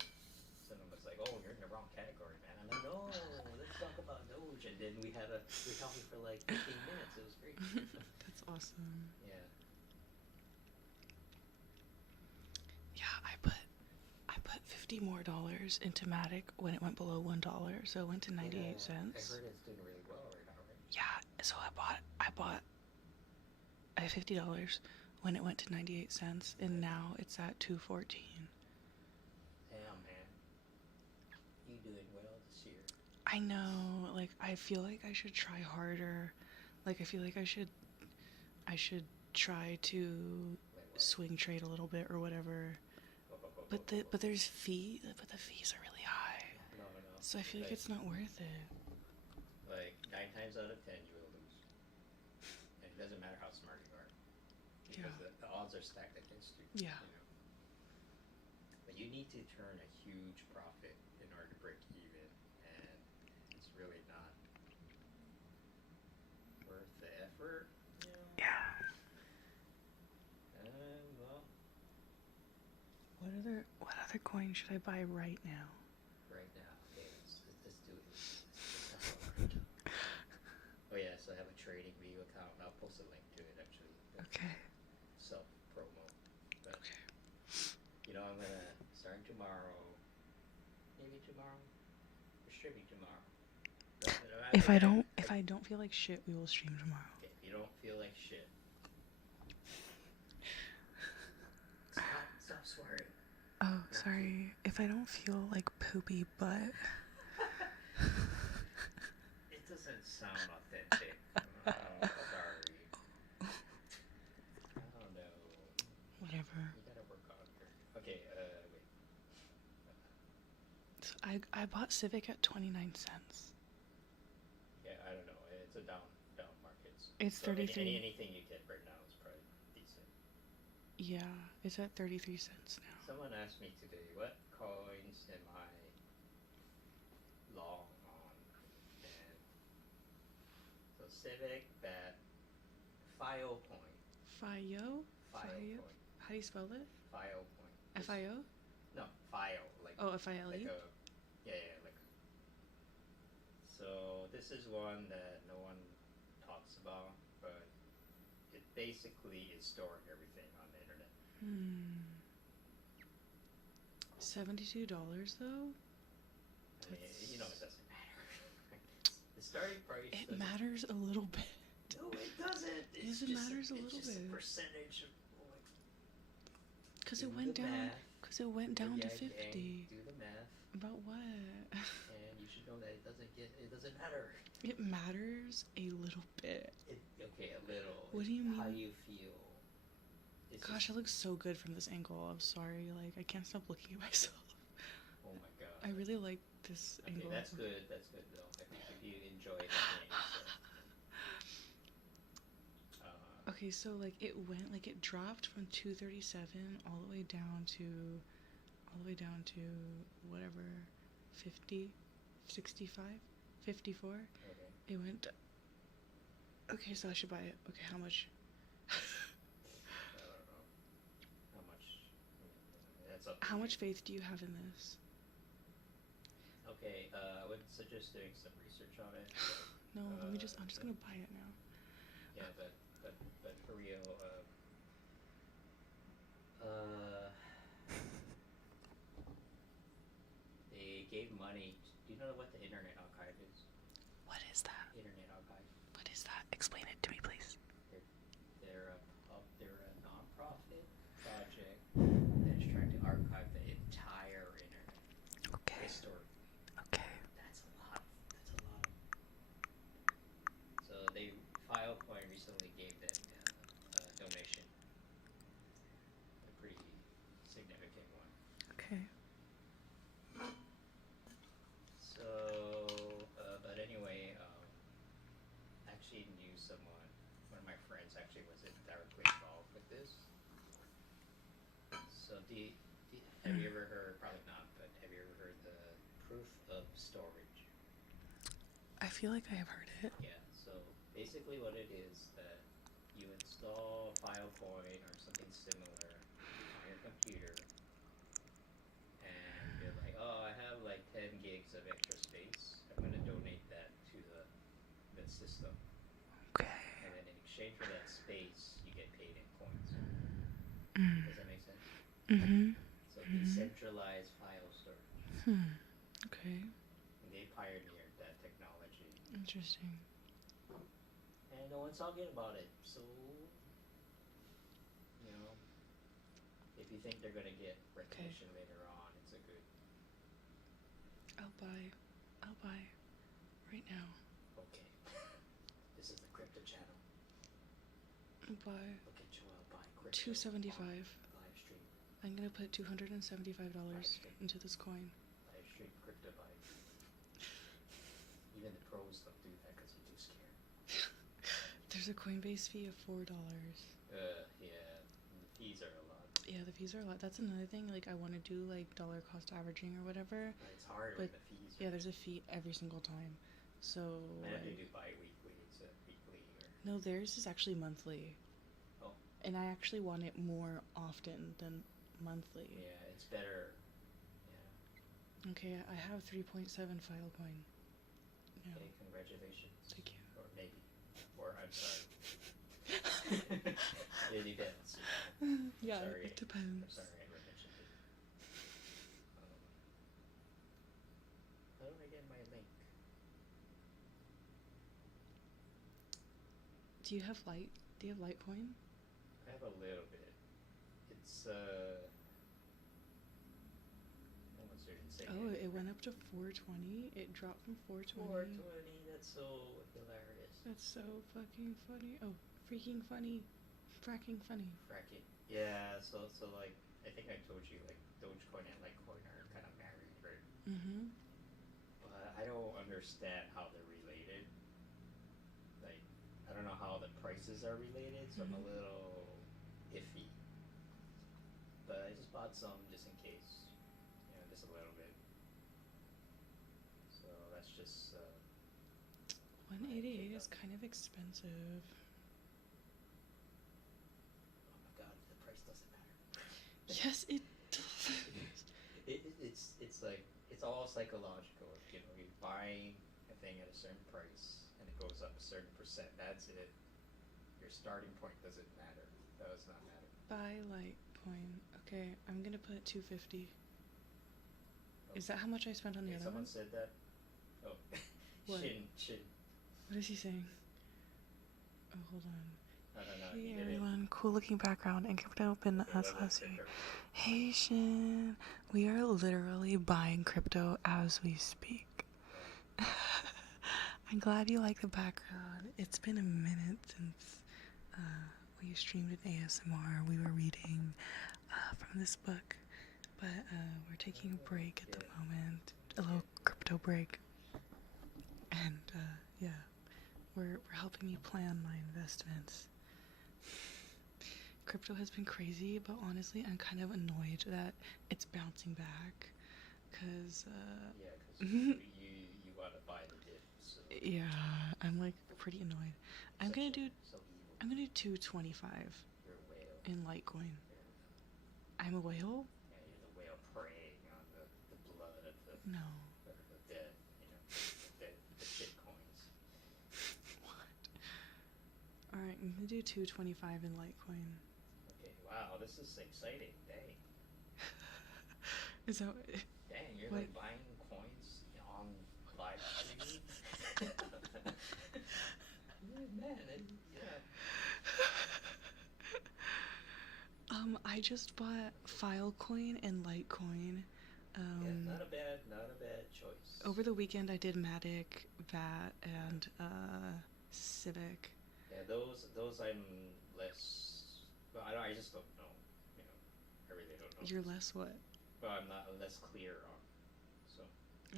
was like, "Oh, you're in the wrong category, man." I'm like, "No, let's talk about Doge." And then we were talking for like 15 minutes. It was great. That's awesome. Yeah. Yeah, I put $50 more into Matic when it went below $1, so it went to 98 I cents. heard it's doing really well right now, right? Yeah, so I bought by $50 when it went to 98 cents, and now it's at $2.14. Damn, man. You doing well this year. I know, like, I feel like I should try harder. Like, I feel like I should try to swing trade a little bit or whatever. But the fees are really high. No. So I feel like it's not worth it. Like 9 times out of 10, you will lose. And it doesn't matter how smart you are, because the odds are stacked against you. Yeah. You know? But you need to turn a huge profit in order to break even, and it's really not worth the effort. Yeah. Well, What other coin should I buy right now? right now, okay, let's do it. Let's oh yeah, so I have a trading view account. I'll post a link to it actually. Okay. Self promo. But, Okay. you know, I'm gonna start tomorrow. Maybe tomorrow. We're streaming tomorrow. But, If I don't feel like shit, we will stream tomorrow. okay, if you don't feel like shit, stop swearing. Oh, sorry. If I don't feel like poopy butt. It doesn't sound authentic. Oh, sorry. I don't know. Whatever. You gotta work on her. Okay, wait. So I bought Civic at 29 cents. Yeah, I don't know. It's a down market. It's So 33. Anything you get right now is probably decent. Yeah, it's at 33 cents now. Someone asked me today, what coins am I long on? And so Civic, bet, FIO coin. FIO? FIO coin. How do you spell it? FIO coin. FIO? No, FIO. Like, Oh, FILE? like like. So this is one that no one talks about, but it basically is storing everything on the internet. $72 though? I mean, you know, it doesn't matter. The starting price. It matters a little bit. No, it doesn't. Yes, it matters a little It's just bit. a percentage of. Because Do it went the down. math. Because it went down to Yeah, 50. gang, do the math, About what? and you should know that it doesn't matter. It matters a little bit. Okay, a little. What do you How mean? you feel. It's Gosh, just, I look so good from this angle. I'm sorry. Like, I can't stop looking at myself. oh my god. I really like this Okay, angle. that's good. That's good though. I think if you enjoy looking at yourself. Okay, so like it dropped from 237 all the way down to whatever 50, 65, 54. Okay. It went. Okay, so I should buy it. Okay, how much? I don't know how much. That's up. To How you. much faith do you have in this? Okay, I would suggest doing some research on it. No, I'm just gonna buy it now. Yeah, but for real, they gave money. Do you know what the Internet Archive is? What is that? Internet Archive. What is that? Explain it to me, please. They're a non-profit project that is trying to archive the entire internet Okay. historically. Okay. That's a lot. So Filecoin recently gave them a donation, a pretty significant one. Okay. So, but anyway, actually knew someone. One of my friends actually was directly involved with this. So, have you ever heard? Probably not, but have you ever heard the proof of storage? I feel like I have heard it. Yeah. So basically, what it is that you install Filecoin or something similar on your computer, and you're like, oh, I have like 10 gigs of extra space. I'm gonna donate that to the system, Okay. and then in exchange for that space, you get paid in coins. Mm. Does that make sense? Mm-hmm. So decentralized file storage. Okay. And they pioneered that technology, Interesting. and no one's talking about it. So if you think they're gonna get recognition later on, it's a good. I'll buy right now. Okay. This is the crypto channel. I'll buy Look at Joel buying crypto. $275. Live stream. I'm gonna put $275 into this coin. Live stream crypto buying. Even the pros don't do that because you're too scared. There's a Coinbase fee of $4. Yeah. The fees are a lot. Yeah, the fees are a lot. That's another thing. Like, I want to do like dollar cost averaging or whatever. But it's hard But when the fees. yeah, there's a fee every single time. So. I have to Like, do bi-weekly. It's a weekly or. no, theirs is actually monthly. Oh. And I actually want it more often than monthly. Yeah, it's better. Yeah. Okay, I have 3.7 Filecoin. Yeah. Okay, congratulations. Thank you. Or maybe. Or I'm sorry. It depends. Yeah, Sorry. it depends. I'm sorry I ever mentioned it. How do I get my link? Do you have Litecoin? I have a little bit. It's almost didn't say Oh, anything. it went up to 420. It dropped from 420. 420, that's so hilarious. That's so fucking funny. Oh, freaking funny. Fracking funny. Fracking. Yeah, so like I think I told you like Dogecoin and Litecoin are kind of married, right? Mm-hmm. But I don't understand how they're related. Like I don't know how the prices are related, so I'm a little iffy. But I just bought some just in case, just a little bit. So that's just. 188 is kind of expensive. Oh my god, the price doesn't matter. Yes, it does. It's like it's all psychological. You're buying a thing at a certain price and it goes up a certain percent. That's it. Your starting point doesn't matter. Does not matter. Buy Litecoin. Okay, I'm gonna put 250. Is that how much I spent on the other Someone one? said that. Oh, What? Shin. What is he saying? Oh, hold on. I don't know. Hey he did it. everyone, cool looking background and crypto open Okay, us let me last check week. her. Hey Shin, we are literally buying crypto as we speak. I'm glad you like the background. It's been a minute since we streamed an ASMR. We were reading from this book, but we're taking a break at the moment, a little crypto break, and yeah, we're helping me plan my investments. Crypto has been crazy, but honestly, I'm kind of annoyed that it's bouncing back, cause Yeah, because you want to buy the dip. So yeah, I'm like pretty annoyed. I'm gonna do 225 You're a whale. in Litecoin. I'm a whale? Yeah, you're the whale preying on the blood of the No. dead. The shit coins. What? All right, I'm gonna do 225 in Litecoin. Okay, wow, this is exciting. Dang. Is that? Dang, you're What? like buying coins on live stream. Man, yeah. I just bought Filecoin and Litecoin. Yeah, not a bad choice. Over the weekend, I did Matic, VAT, and Civic. Yeah, those I'm less. Well, I just don't know. I really don't know. You're less what? But I'm not less clear on. So.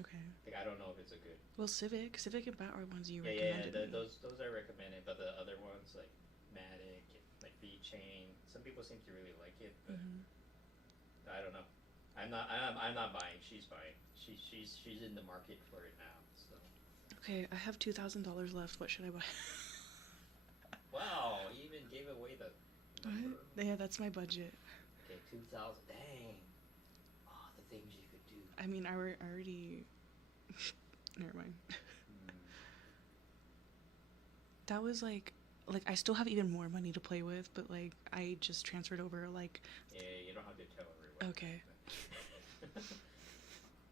Okay. Like I don't know if it's a good. Well, Civic and VAT are ones you Yeah, recommended. those are recommended, but the other ones like Matic, like VeChain, some people seem to really like it, but I don't know. I'm not buying. She's buying. She's in the market for it now. So. Okay, I have $2,000 left. What should I buy? Wow, you even gave away the number. Yeah, that's my budget. Okay, 2,000. Dang. Oh, the things you could do. I mean, I already. Never mind. That was like I still have even more money to play with, but like I just transferred over like. Yeah, you don't have to tell everyone. Okay.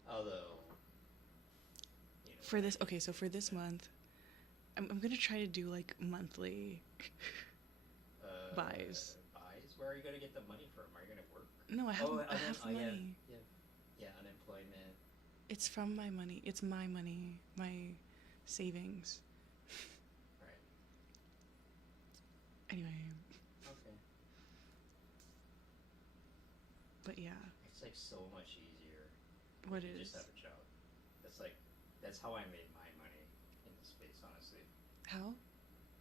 Although. For this, okay, so for this month, I'm gonna try to do like monthly buys. Buys? Where are you gonna get the money from? Are you gonna work? No, I have Oh, I have the yeah, money. yeah, unemployment. It's from my money. It's my money. My savings. Right. Anyway, Okay. but yeah. It's like so much easier. What if you is? just have a job. That's how I made my money in the space, honestly. How?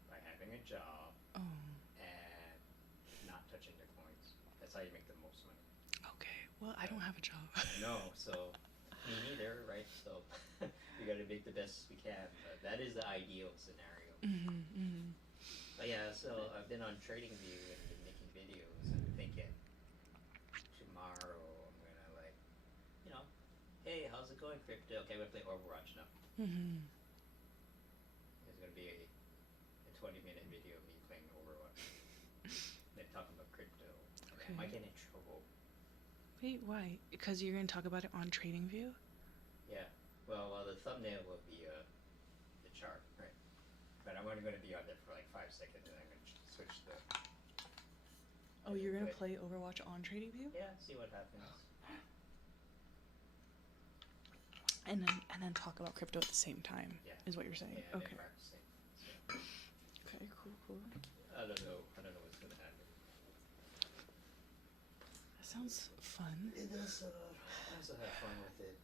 By having a job Oh. and not touching the coins. That's how you make the most money. Okay. Well, I don't have a job. No, so me neither, right? So we got to make the best we can. But that is the ideal scenario. But yeah, so I've been on TradingView and been making videos and thinking tomorrow I'm gonna like, you know, hey, how's it going, crypto? Okay, I'm gonna play Overwatch now. There's gonna be a 20-minute video of me playing Overwatch. Then talking about crypto. Okay. I might get in trouble. Wait, why? Because you're gonna talk about it on TradingView? Yeah. Well, the thumbnail will be the chart, right? But I'm only going to be on there for like 5 seconds, and I'm going to switch the. Oh, you're gonna play Overwatch on TradingView? Yeah, see what happens. And then talk about crypto at the same time. Yeah. Is what you're saying? Yeah, Okay. practicing. So, Okay. Cool. I don't know. I don't know what's going to happen. That sounds fun. It does. I also have fun with it.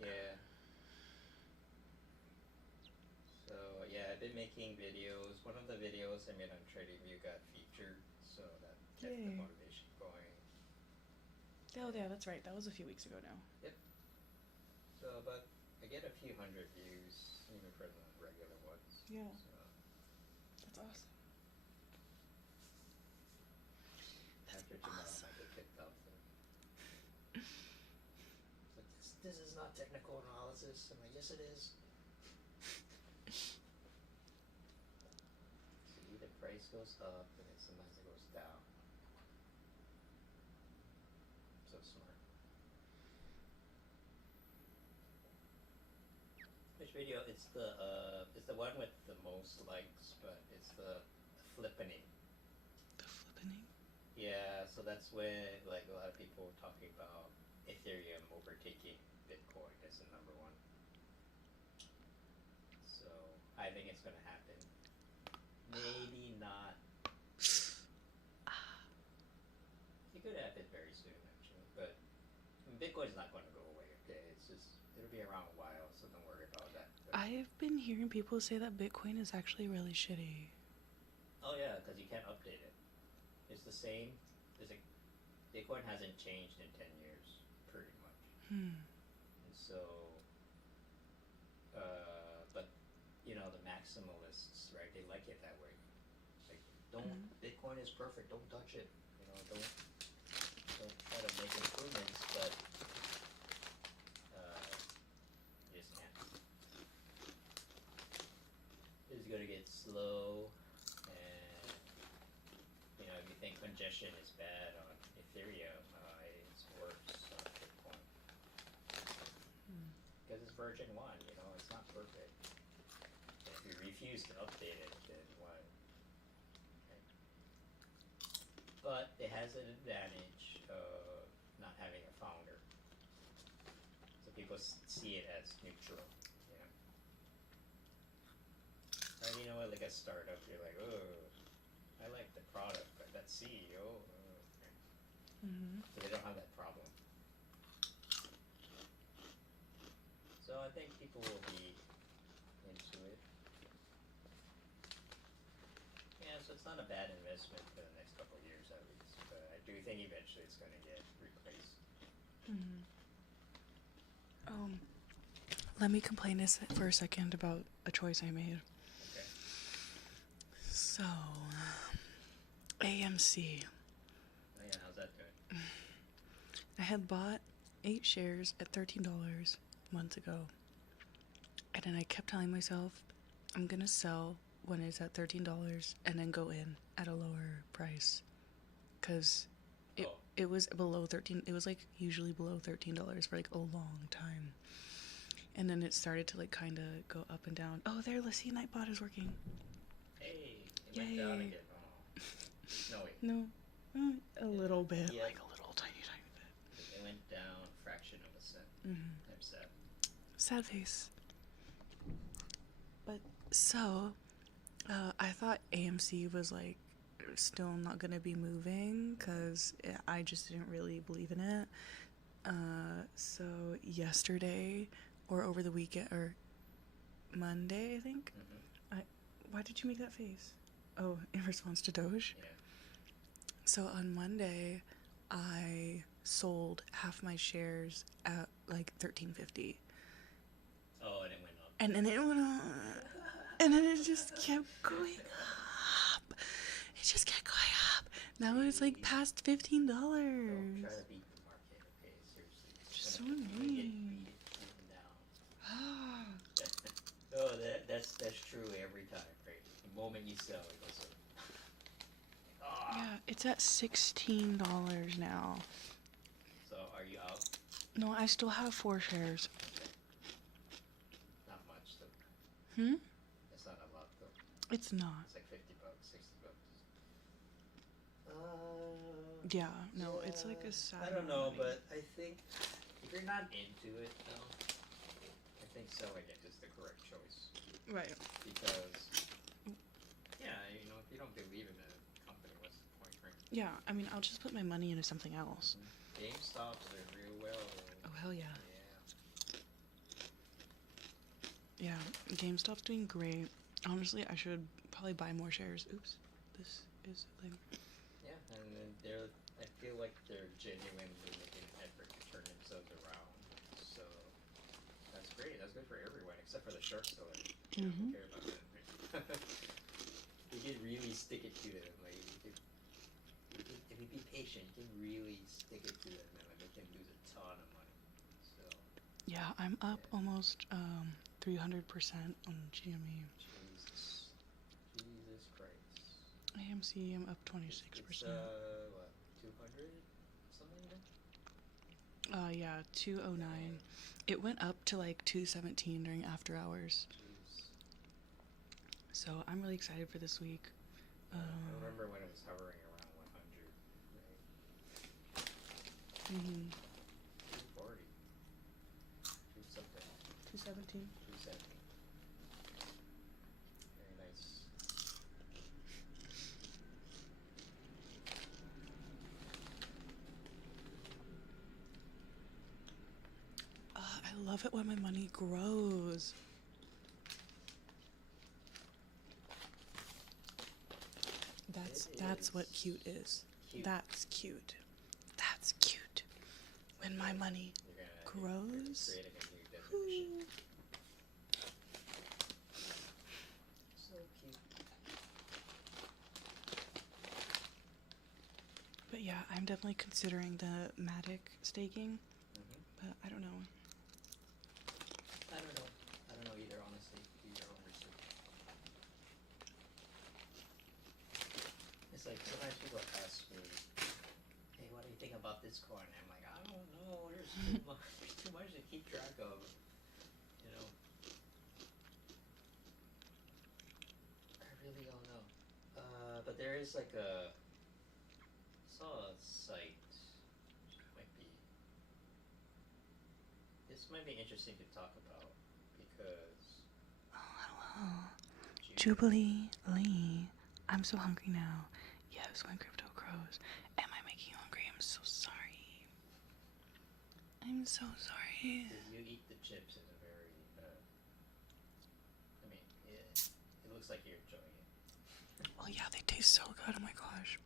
Yeah. So yeah, I've been making videos. One of the videos I made on TradingView got featured, so that kept the Yay. motivation going. Oh, yeah, that's right. That was a few weeks ago now. Yep. So, but I get a few hundred views even for the regular ones. Yeah. So That's awesome. after tomorrow, I might get kicked off. But this is not technical analysis. I'm like, yes, it is. See, the price goes up, and then sometimes it goes down. So smart. Which video? It's the one with the most likes, but it's the flippening. The flippening? Yeah, so that's when like a lot of people were talking about Ethereum overtaking Bitcoin as the number one. So I think it's gonna happen. Maybe not. It could happen very soon, actually. But Bitcoin's not going to go away. Okay, it's just it'll be around a while, so don't worry about that. I've been hearing people say that Bitcoin is actually really shitty. Oh yeah, because you can't update it. It's the same. Bitcoin hasn't changed in 10 years, pretty much. And so, but you know the maximalists, right? They like it that way. Like, Bitcoin is perfect. Don't touch it. You know, don't try to make improvements, but you just can't. It's gonna get slow, and you know if you think congestion is bad on Ethereum, it's worse on Bitcoin because it's version 1. You know, it's not perfect. And if you refuse to update it, then why? Okay. But it has an advantage of not having a founder, so people see it as neutral. Right, you know, like a startup, you're like, oh, I like the product, but that CEO, so they don't have that problem. So I think people will be into it. Yeah, so it's not a bad investment for the next couple of years at least, but I do think eventually it's going to get replaced. Let me complain for a second about a choice I made. Okay. So, AMC. Oh yeah, how's that doing? I had bought 8 shares at $13 months ago. And then I kept telling myself, I'm gonna sell when it's at $13 and then go in at a lower price. Because it was below 13. It was like usually below $13 for like a long time. And then it started to like kind of go up and down. Oh, there, let's see, Nightbot is working. Hey, it went down Yay. again. Oh. No, wait. No. A little bit. Yeah. Like a little tiny bit. It went down fraction of a cent. Mm-hmm. I'm sad. Sad face. But so, I thought AMC was like still not gonna be moving because I just didn't really believe in it. So yesterday or over the weekend or Monday, I think. Mm-hmm. Why did you make that face? Oh, in response to Doge. Yeah. So on Monday, I sold half my shares at like $13.50. Oh, and it went up. And then it went up. And then it just kept going up. It just kept going up. Now it's like past $15. Don't try to beat the market, okay? Seriously. Just so You're gonna annoying. get beaten down. Oh, that's true every time, right? The moment you sell, it goes up. Ah. Yeah, it's at $16 now. So are you out? No, I still have 4 shares. Okay. Not much though. Hmm? It's not a lot though. It's not. It's like $50, $60. Yeah, no, Yeah. it's like a sad I don't amount know, of money. but I think if you're not into it though, I think selling it is the correct choice. Right. Because, yeah, you know, if you don't believe in the company, what's the point, right? Yeah, I mean, I'll just put my money into something else. GameStop's doing real well. Oh, hell yeah. Yeah. Yeah, GameStop's doing great. Honestly, I should probably buy more shares. Oops, this is like... Yeah, and then I feel like they're genuinely making an effort to turn themselves around. So, that's great. That's good for everyone, except for the short seller. I don't care about that. You can really stick it to them. Like, if you be patient, you can really stick it to them, and like, they can lose a ton of money. So, Yeah, I'm up almost 300% on GME. Jesus Christ. AMC, I'm up 26%. It's, what, 200 something now? Yeah, 209. It went up to like 217 during after hours. Jeez. So I'm really excited for this week. I remember when it was hovering around 100, right? Mm-hmm. 240. 2 something. 217. 270. Very nice. I love it when my money grows. That's what cute is. Cute. That's cute. That's cute. When my money You're gonna grows. create a new definition. So cute. But yeah, I'm definitely considering the Matic staking, but I don't know. I don't know either, honestly. Do your own research. It's like sometimes people ask me, hey, what do you think about this coin? I'm like, I don't know. There's too much. There's too much to keep track of. You know. I really don't know. But there is like a. I saw a site. This might be interesting to talk about because. Oh, hello. Jubilee Lee. I'm so hungry now. Yes, when crypto grows. Am I making you hungry? I'm so sorry. I'm so sorry. You eat the chips in a very. I mean, it looks like you're enjoying it. Well, yeah, they taste so good. Oh my gosh.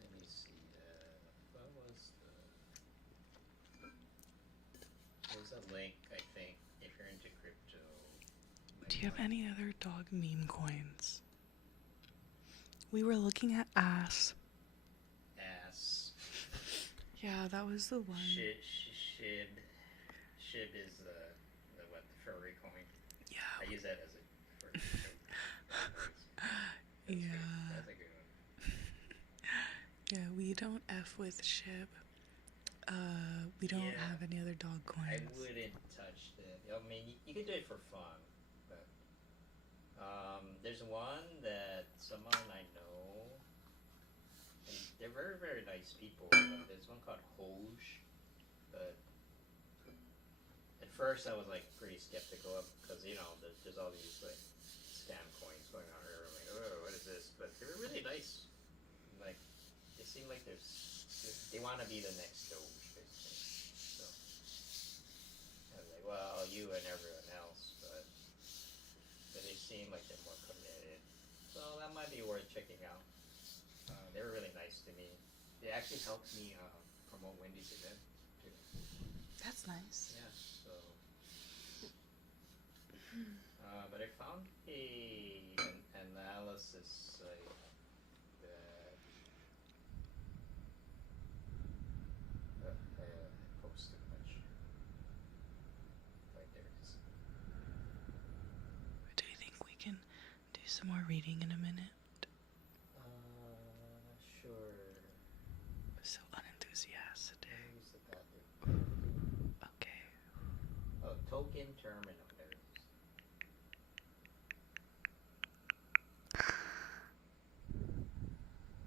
Let me see. What was the? There was a link, I think, if you're into crypto. Do you have any other dog meme coins? We were looking at ass. Ass. Yeah, that was the one. Shib. Shib is the what, the furry coin. Yeah. I use that as a furry coin. Yeah. That's a good one. Yeah, we don't F with Shib. We don't Yeah. have any other dog coins. I wouldn't touch that. I mean, you could do it for fun, but There's one that someone I know, and they're very, very nice people. There's one called Hoj, but at first I was like pretty skeptical of, because there's all these like scam coins going on here. I'm like, oh, what is this? But they were really nice. Like, they seem like they want to be the next Doge, basically. So I was like, well, you and everyone else, but they seem like they're more committed. So that might be worth checking out. They were really nice to me. They actually helped me promote Wendy's event too. That's nice. Yeah. So, but I found an analysis site that I posted much. Right there it is. Do you think we can do some more reading in a minute? Sure. So unenthusiastic. Let me use the bathroom. Okay. Oh, token terminal. There it is.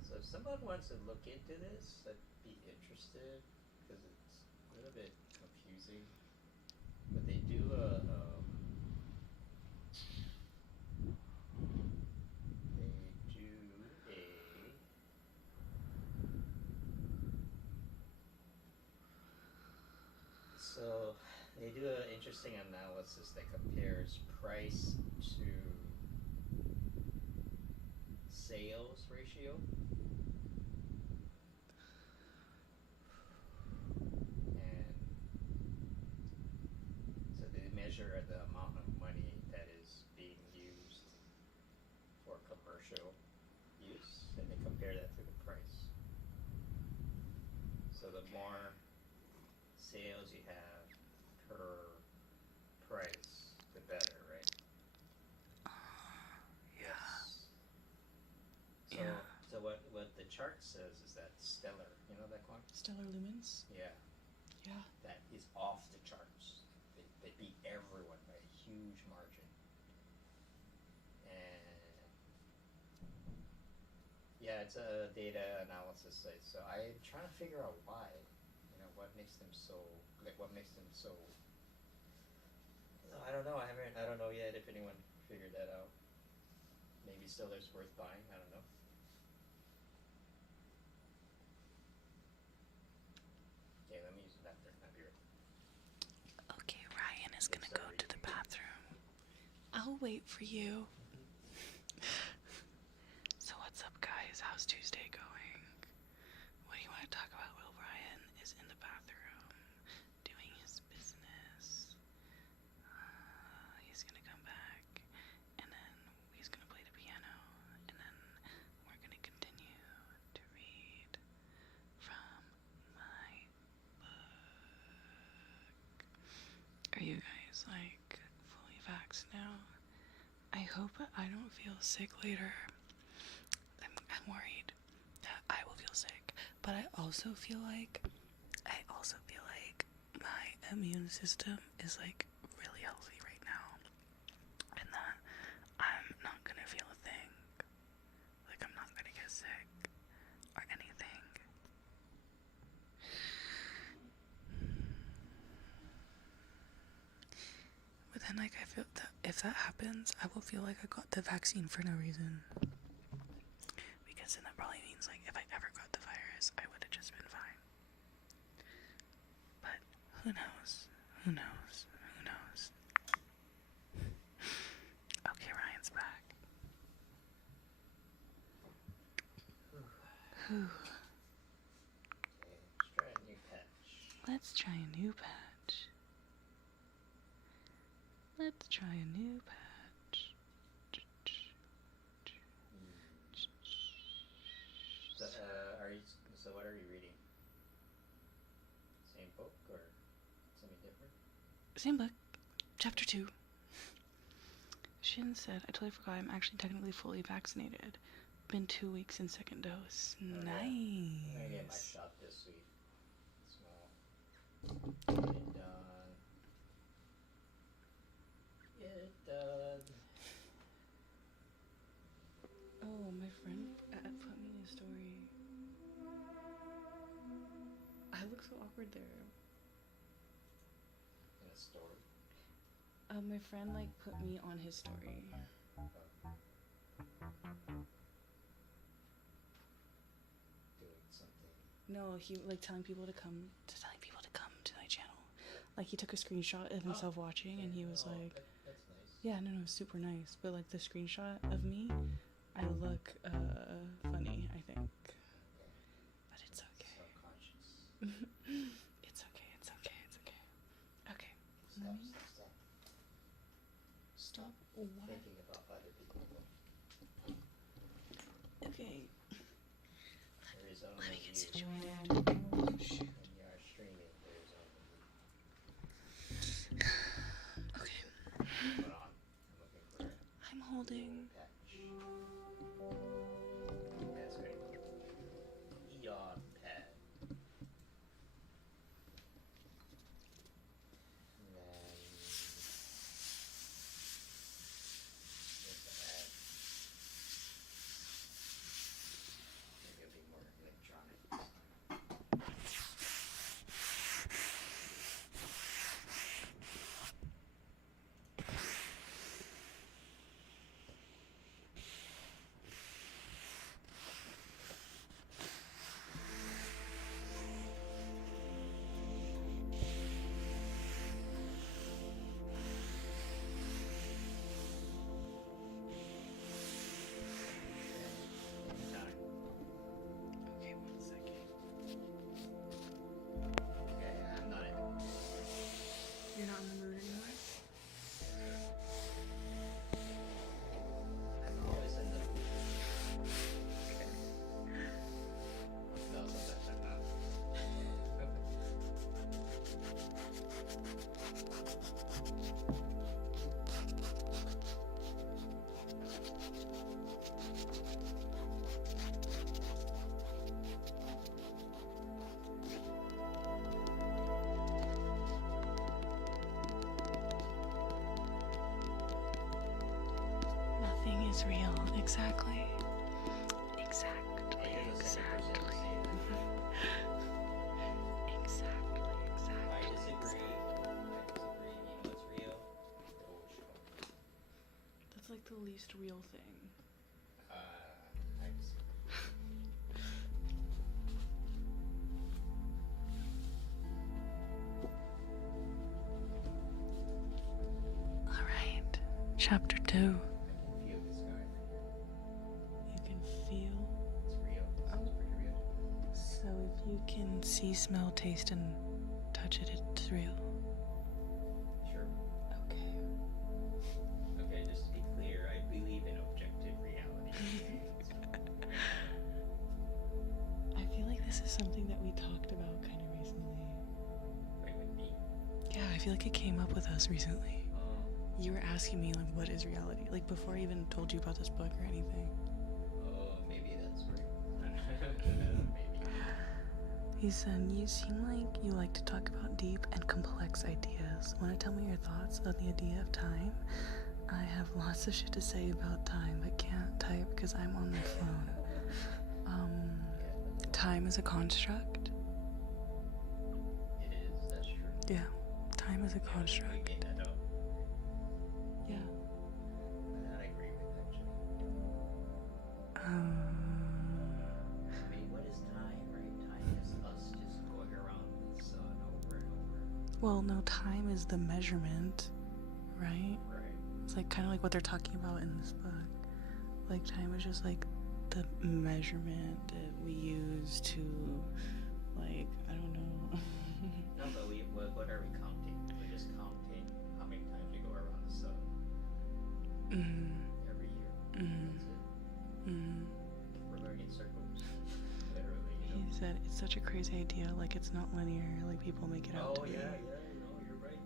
So if someone wants to look into this, I'd be interested, because it's a little bit confusing. But they do they do an interesting analysis that compares price to sales ratio. And so they measure the amount of money that is being used for commercial use, and they compare that to the price. So the more sales you have per price, the better, right? Yeah. Yes. So, Yeah. so what the chart says is that Stellar, you know that coin? Stellar lumens. Yeah, Yeah. that is off the charts. They beat everyone by a huge margin. And yeah, it's a data analysis site. So I'm trying to figure out why. What makes them so, I don't know. I don't know yet if anyone figured that out. Maybe Stiller's worth buying. I don't know. Okay, let me use the bathroom. I'll be right. Okay, Ryan is gonna go to the bathroom. I'll wait for you. So what's up, guys? How's Tuesday going? What do you want to talk about while Ryan is in the bathroom doing his business? He's gonna come back, and then he's gonna play the piano, and then we're gonna continue to read from my book. Are you guys like fully vaxxed now? I hope I don't feel sick later. I'm worried that I will feel sick, but I also feel like my immune system is like really healthy right now, and that I'm not gonna feel a thing. Like, I'm not gonna get sick or anything. But then, like, I feel that if that happens, I will feel like I got the vaccine for no reason. Because then that probably means, like, if I ever got the virus, I would have just been fine. But who knows? Who knows? Who knows? Okay, Ryan's back. Whew. Okay, let's try a new patch. Let's try a new patch. Let's try a new patch. So what are you reading? Same book or something different? Same book. Chapter 2. Shin said, I totally forgot I'm actually technically fully vaccinated. Been 2 weeks in second dose. Oh, Nice. Yeah. I'm gonna get my shot this week. Small. Get it done. Get it done. awkward there. In a story. My friend like put me on his story. Doing something. No, he like telling people to come to my channel. Like he took a screenshot of himself watching, and he was like, That's nice. "Yeah, no, super nice." But like the screenshot of me, I look funny, I think. But it's okay. Subconscious. It's okay. It's okay. It's okay. Okay. Stop. Stop. What? Thinking about other people. Okay. There is only Let me get you. situated. When you are streaming, there is only you. Okay. Hold on. I'm looking for it. I'm holding. Patch. That's great. Eon pad. And then there's the ad. Maybe it'll be more electronic this time. Time. Okay, 1 second. Okay, I'm not in. You're not in the mood anymore? I'm always in the. No, sometimes I'm not. Nothing is real. Exactly. Oh, Exactly. you're the second person to Exactly. say that. Exactly. I Exactly. disagree. You know what's real? Dogecoin. That's like the least real thing. I disagree. Alright. Chapter 2. I can feel this guy right here. You can feel. It's real. It's pretty real. So if you can see, smell, taste, and touch it, it's real. Sure. Okay. Okay, just to be clear, I believe in objective reality. I feel like this is something that we talked about kind of recently. Right with me. Yeah, I feel like it came up with us recently. You were asking me, like, what is reality? Like, before I even told you about this book or anything. Maybe that's right. Maybe. He said, you seem like you like to talk about deep and complex ideas. Want to tell me your thoughts on the idea of time? I have lots of shit to say about time, but can't type because I'm on my phone. Time is a construct. It is, that's true. Yeah, time is a We construct. made that up. Yeah. That I agree with, actually. I mean, what is time, right? Time is us just going around the sun over and over. Well, no, time is the measurement, right? Right. It's like kind of like what they're talking about in this book. Like time is just like the measurement that we use to, like, I don't know. No, but what are we counting? We're just counting how many times we go around the sun every year. That's it. We're going in circles. Literally, you know. He said it's such a crazy idea, like it's not linear, like people make it out to be. Yeah, no, you're right.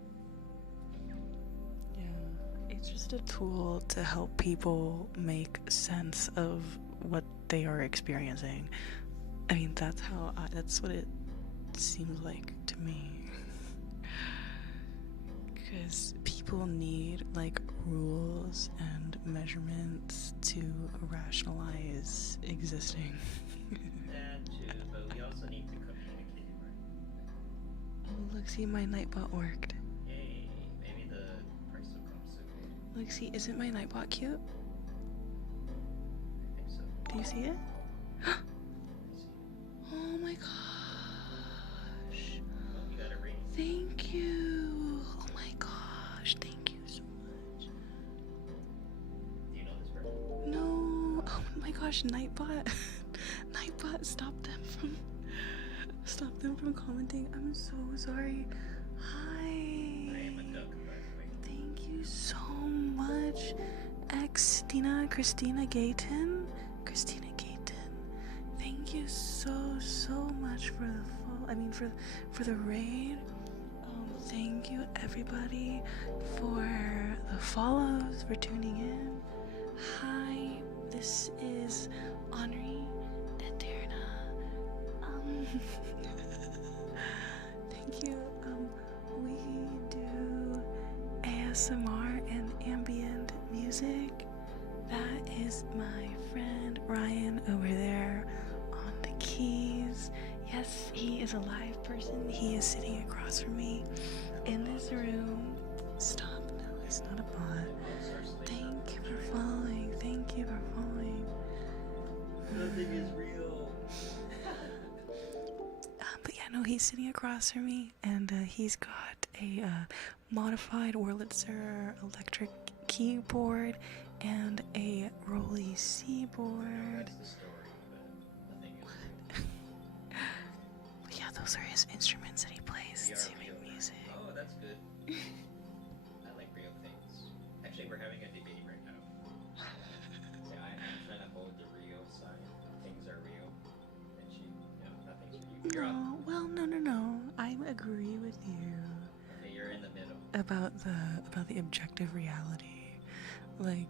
Yeah, it's just a tool to help people make sense of what they are experiencing. I mean, that's what it seems like to me. Because people need, like, rules and measurements to rationalize existing. That too, but we also need to communicate, right? look, see, my Nightbot worked. Yay, maybe the price will come soon. Look, see, isn't my Nightbot cute? I think so. Do you see it? I see. Oh my gosh. Oh, you got a ring. Thank you. Oh my gosh, thank you so much. Do you know this person? No. Oh my gosh, Nightbot. Nightbot, stop them from commenting. I'm so sorry. Hi. I am a duck, by the way. Thank you so much. Christina Gayton. Thank you so much for for the raid. Thank you everybody for the follows, for tuning in. Hi, this is Henri Eterna. Thank you. We do ASMR and ambient music. That is my friend Ryan over there on the keys. Yes, he is a live person. He is sitting across from me in this room. Stop. No, he's not a bot. Thank you for following. Thank you for following. Nothing is real. But yeah, no, he's sitting across from me, and he's got a modified Wurlitzer electric keyboard and a Rolly C board. That's the story, but nothing is real. But yeah, those are his instruments that he plays We are to real. make music. Oh, that's good. I like real things. Actually, we're having a debate right now. Yeah, I'm trying to hold the real side. Things are real. And she, nothing's real. You're on. No, well, no. I agree with you Okay, you're in the middle. about the objective reality. Like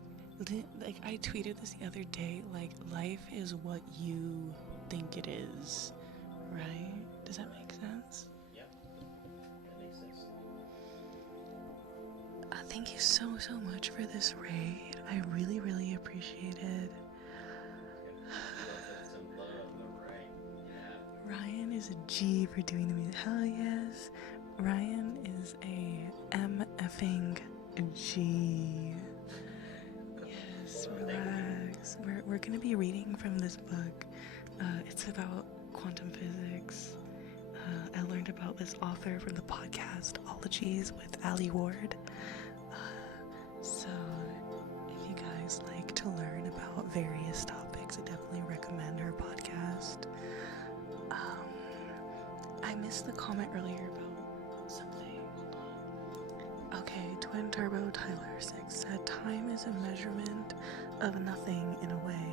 I tweeted this the other day. Like, life is what you think it is, right? Does that make sense? Yep. That makes sense. Thank you so much for this raid. I really appreciate it. Some love, alright. Yeah. Ryan is a G for doing the music. Hell yes. Ryan is a MFing G. Yes, relax. We're gonna be reading from this book. It's about quantum physics. I learned about this author from the podcast Ologies with Ali Ward. So if you guys like to learn about various topics, I definitely recommend her podcast. I missed the comment earlier about something. Okay, Twin Turbo Tyler 6 said time is a measurement of nothing in a way.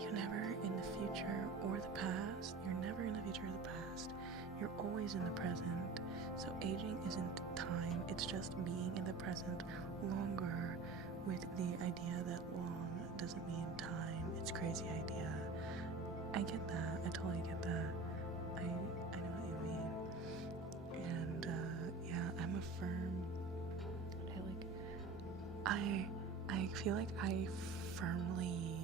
You're never in the future or the past. You're never in the future or the past. You're always in the present. So aging isn't time, it's just being in the present longer, with the idea that long doesn't mean time. It's a crazy idea. I get that. I totally get that. I know what you mean. And yeah, I'm a firm. I feel like I firmly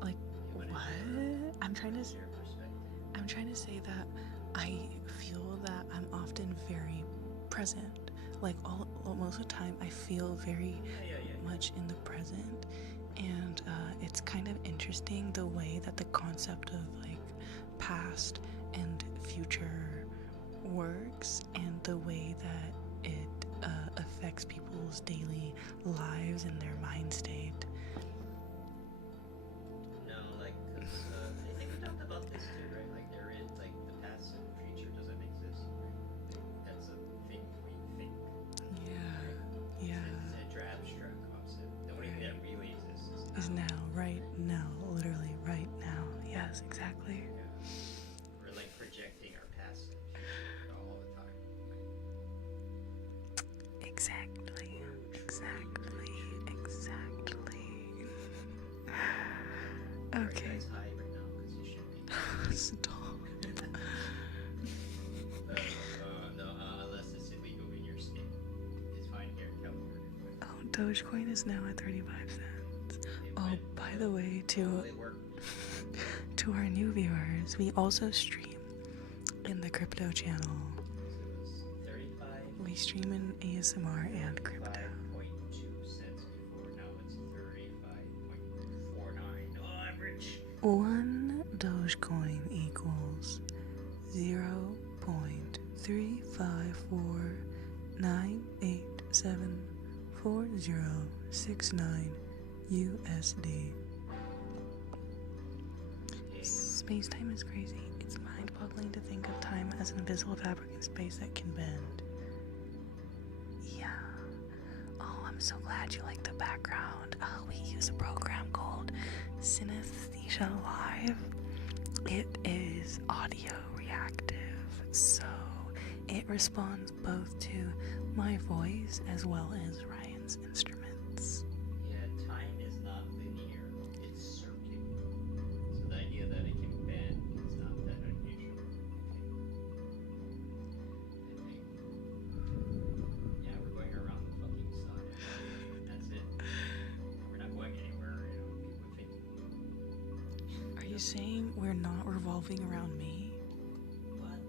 what? I'm trying to say that I feel that I'm often very present. Like most of the time, I feel very much in the present, and it's kind of interesting the way that the concept of like past and future works, and the way that it affects people's daily lives and their mind state. No, like, cause, I think we talked about this too, right? Like, there is, like, the past and future doesn't exist. That's a thing we think. Yeah. It's a abstract concept. The only thing that really exists Is now, right now, literally right now. Yes, exactly. Yeah. We're, like, projecting our past and future all the time. Exactly. Okay. It's high right now because you should be. Stop. No, unless it's illegal in your state. It's fine here in California. Oh, Dogecoin is now at 35 cents. Oh, went by the way, It worked. to our new viewers, we also stream in and the crypto channel. So it was 35. We stream in ASMR and crypto. 5.2 cents before. Now it's 35.49. Oh, I'm rich. 1 Dogecoin equals 0.35498740069 USD. Space-time is crazy. It's mind-boggling to think of time as an invisible fabric in space that can bend. Yeah. Oh, I'm so glad you like the background. Oh, we use a program called Synesthesia Live. It is audio reactive, so it responds both to my voice as well as Ryan's instruments. Yeah, time is not linear. It's circular. So the idea that it can bend is not that unusual. Yeah, we're going around the fucking sun. That's it. We're not going anywhere, people think. Are you saying we're not revolving around me? What?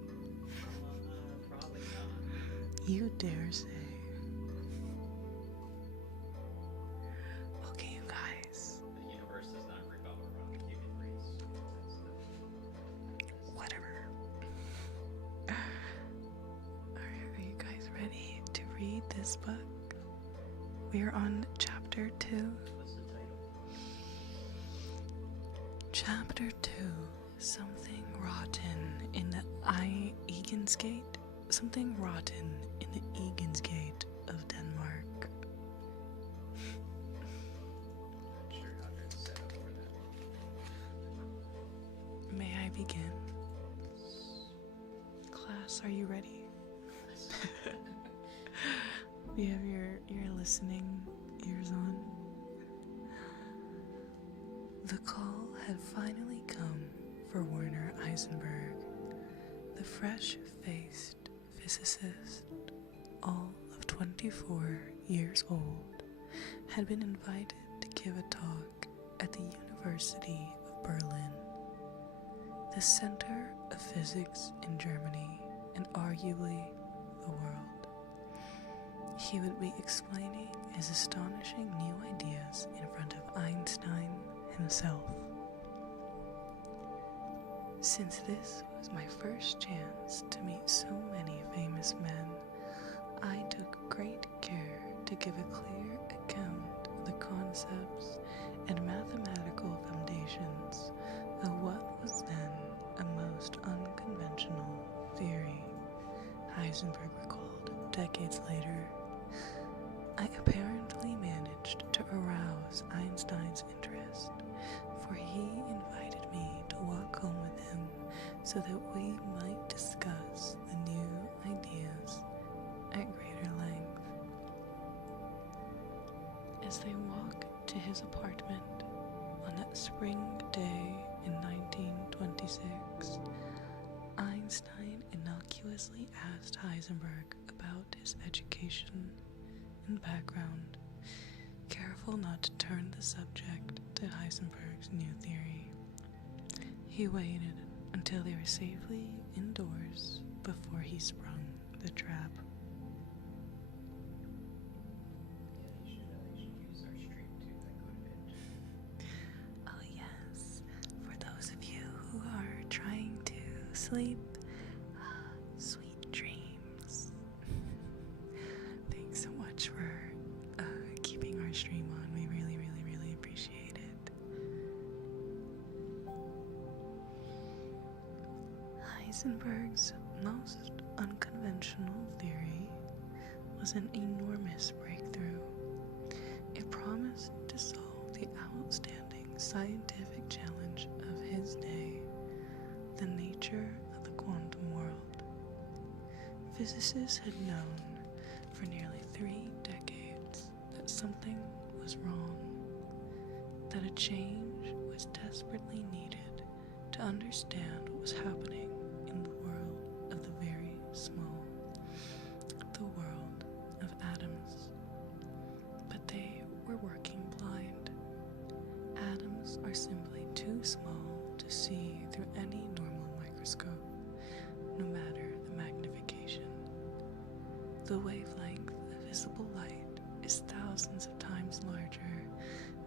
Probably not. You dare say. Okay, you guys. The universe does not revolve around the human race. Whatever. Alright, are you guys ready to read this book? We are on chapter 2. What's the title? Chapter 2. Something rotten in the Egensgate. Something rotten in the Egensgate of Denmark. Not sure how to set up for that. May I begin? Class, are you ready? You have your listening ears on? The call had finally come for Werner Heisenberg, the fresh-faced physicist, all of 24 years old, had been invited to give a talk at the University of Berlin, the center of physics in Germany and arguably the world. He would be explaining his astonishing new ideas in front of Einstein himself. Since this was my first chance to meet so many famous men, I took great care to give a clear account of the concepts and mathematical foundations of what was then a most unconventional theory, Heisenberg recalled decades later. I apparently managed to arouse Einstein's interest, for he invited me to walk home with him so that we might discuss the new ideas at greater length. As they walked to his apartment on that spring day in 1926, Einstein innocuously asked Heisenberg about his education and background, careful not to turn the subject to Heisenberg's new theory. He waited until they were safely indoors before he sprung the trap. Yeah, you should use our stream to go to bed. Oh yes, for those of you who are trying to sleep, sweet dreams. Thanks so much for keeping our stream on. We really, really, really appreciate it. Heisenberg's most unconventional theory was an enormous breakthrough. It promised to solve the outstanding scientific challenge of his day, the nature of the quantum world. Physicists had known for nearly 3 decades that something was wrong, that a change was desperately needed to understand what was happening in the world of the very small, the world of atoms. But they were working blind. Atoms are simply too small to see through any normal microscope, no matter The wavelength of visible light is thousands of times larger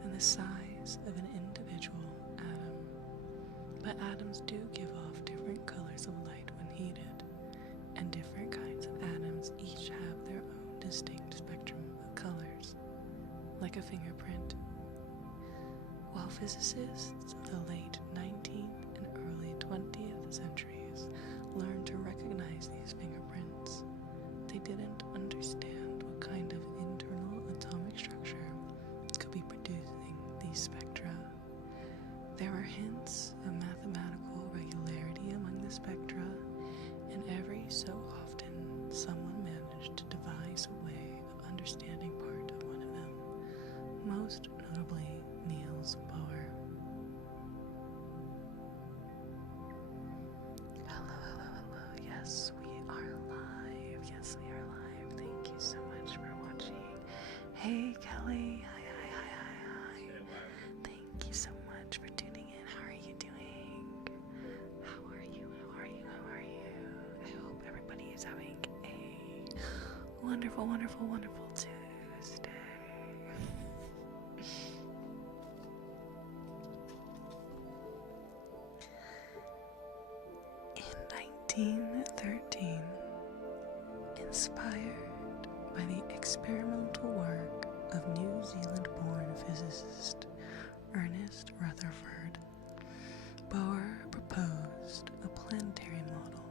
than the size of an individual atom. But atoms do give off different colors of light when heated, and different kinds of atoms each have their own distinct spectrum of colors, like a fingerprint. While physicists of the late 19th and early 20th centuries learned to recognize these fingerprints, they didn't understand what kind of internal atomic structure could be producing these spectra. There are hints of mathematical regularity among the spectra, and every so often someone managed to devise a way of understanding part of one of them, most notably Niels Bohr. Hello, yes, we are live. Yes, we are live. Thank you so much for watching. Hey, Kelly. Hi. Thank you so much for tuning in. How are you doing? How are you? I hope everybody is having a wonderful Tuesday. In 1913, inspired by the experimental work of New Zealand-born physicist Ernest Rutherford, Bohr proposed a planetary model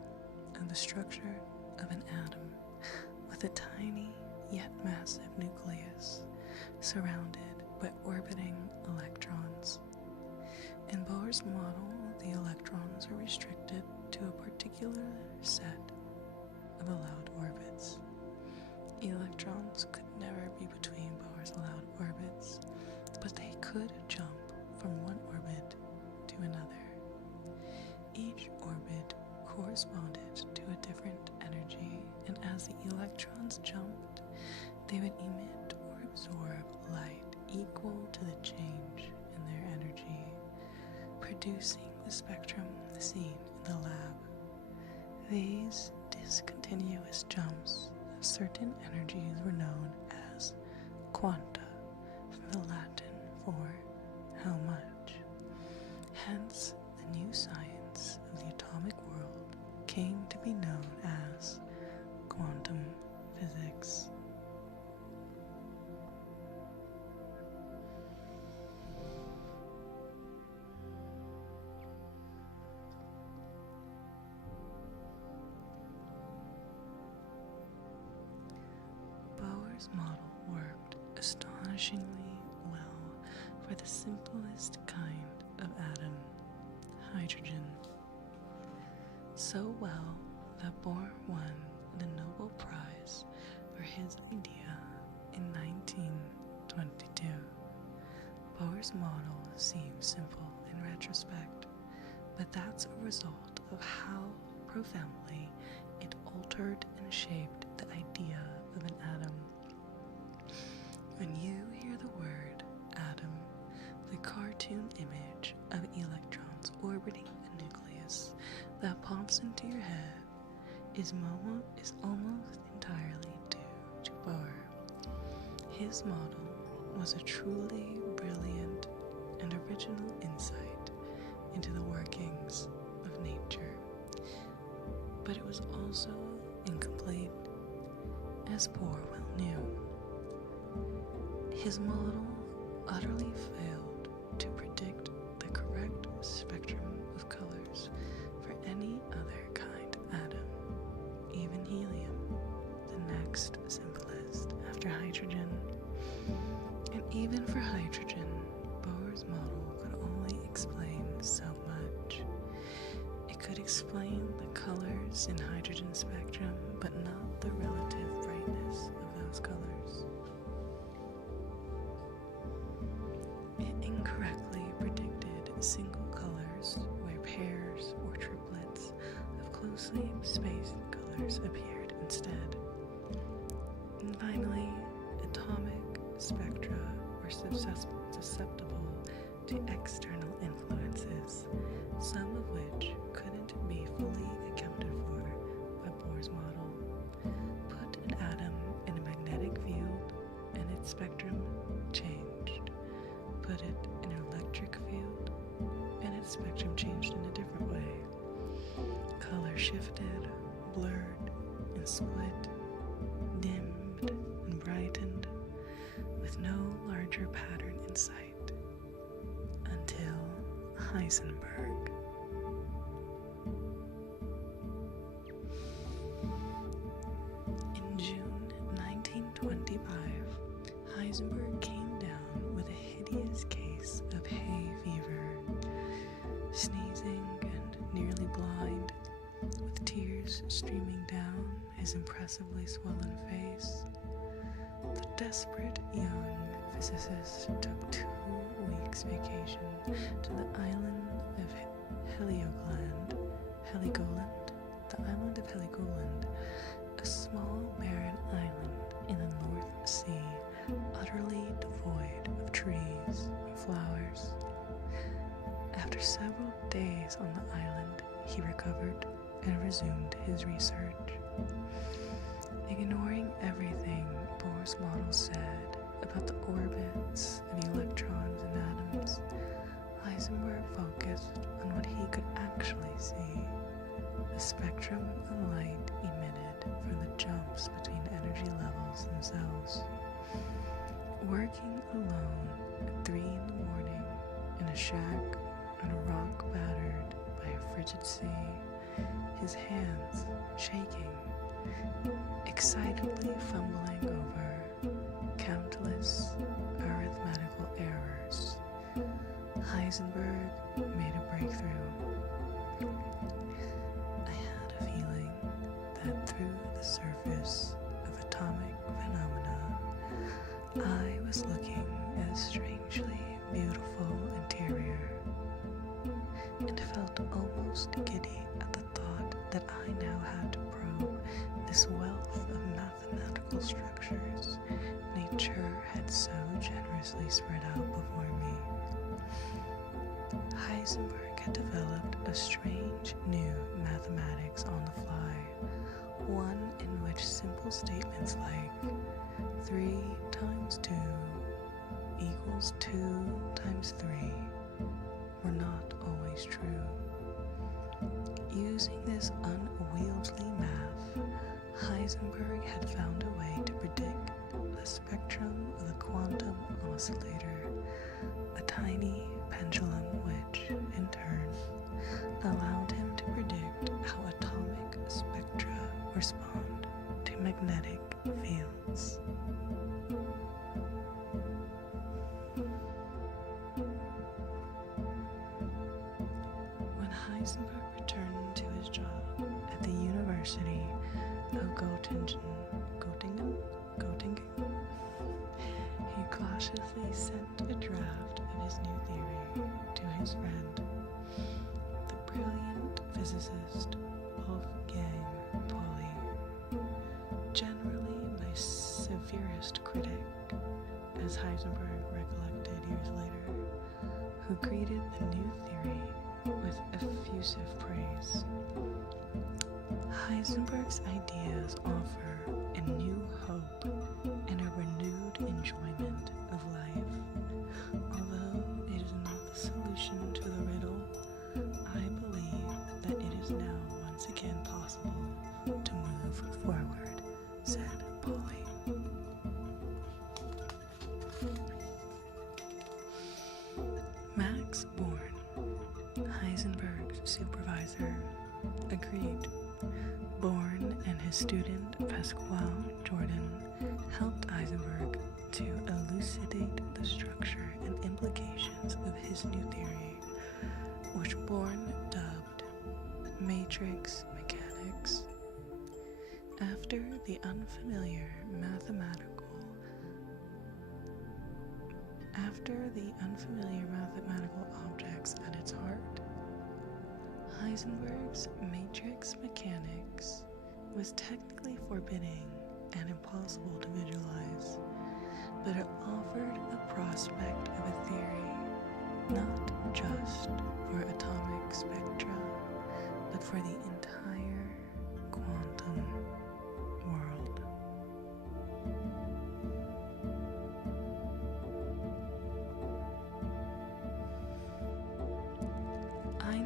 of the structure of an atom with a tiny yet massive nucleus surrounded by orbiting electrons. In Bohr's model, the electrons are restricted to a particular set of allowed orbits. Electrons could never be between Bohr's allowed orbits, but they could jump from one orbit to another. Each orbit corresponded to a different energy, and as the electrons jumped, they would emit or absorb light equal to the change in their energy, producing the spectrum seen in the lab. These discontinuous jumps of certain energies were known as quanta, from the Latin for how much. Hence, the new science of the atomic world came to be known as quantum physics. Bohr's model worked astonishingly well for the simplest kind of atom, hydrogen. So well that Bohr won the Nobel Prize for his idea in 1922. Bohr's model seems simple in retrospect, but that's a result of how profoundly it altered and shaped the idea of an atom. When you hear the word atom, the cartoon image of electrons orbiting a nucleus that pops into your head is almost entirely due to Bohr. His model was a truly brilliant and original insight into the workings of nature, but it was also incomplete, as Bohr well knew. His model utterly failed to predict the correct spectrum of colors for any other kind of atom, even helium, the next simplest after hydrogen. And even for hydrogen, Bohr's model could only explain so much. It could explain the colors in hydrogen spectrum, but not the relative brightness of those colors. It incorrectly predicted single colors where pairs or triplets of closely spaced colors appeared instead. And finally, atomic spectra were susceptible to external influences, some of which couldn't be fully accounted for by Bohr's model. Put an atom its spectrum changed. Put it in an electric field, and its spectrum changed in a different way. Color shifted, blurred, and split, dimmed and brightened, with no larger pattern in sight, until Heisenberg. In June 1925, Heisenberg came down with a hideous case of hay fever, sneezing and nearly blind, with tears streaming down his impressively swollen face. The desperate young physicist took 2 weeks vacation to the island of Heligoland, a small barren island in the North Sea, utterly devoid of trees and flowers. After several days on the island, he recovered and resumed his research. Ignoring everything Bohr's model said about the orbits of electrons and atoms, Heisenberg focused on what he could actually see: the spectrum of light emitted from the jumps between energy levels themselves. Working alone at 3 in the morning in a shack on a rock battered by a frigid sea, his hands shaking, excitedly fumbling over countless arithmetical errors, Heisenberg made a breakthrough. I had a feeling that through the surface of atomic phenomena, I was looking at a strangely beautiful interior, and felt almost giddy at the thought that I now had to probe this wealth of mathematical structures nature had so generously spread out before me. Heisenberg had developed a strange new mathematics on the fly, one in which simple statements like 3 times 2 equals 2 times 3 were not always true. Using this unwieldy math, Heisenberg had found a way to predict the spectrum of the quantum oscillator, a tiny pendulum which, in turn, allowed him to predict how atomic spectra respond to magnetic fields. When Heisenberg returned to his job at the University of Göttingen, he cautiously sent a draft of his new theory to his friend, the brilliant physicist Wolfgang Pauli, generally my severest critic, as Heisenberg recollected years later, who greeted the new theory with effusive praise. Heisenberg's ideas offer a new hope and a renewed enjoyment of life. Although it is not the solution to the riddle, I believe that it is now once again possible to move forward, said Pauli. Max Born, Heisenberg's supervisor, agreed. Born and his student Pascual Jordan helped Heisenberg to elucidate the structure and implications of his new theory, which Born dubbed matrix mechanics. After the unfamiliar mathematical objects at its heart, Heisenberg's matrix mechanics was technically forbidding and impossible to visualize, but it offered the prospect of a theory not just for atomic spectra, but for the entire quantum world.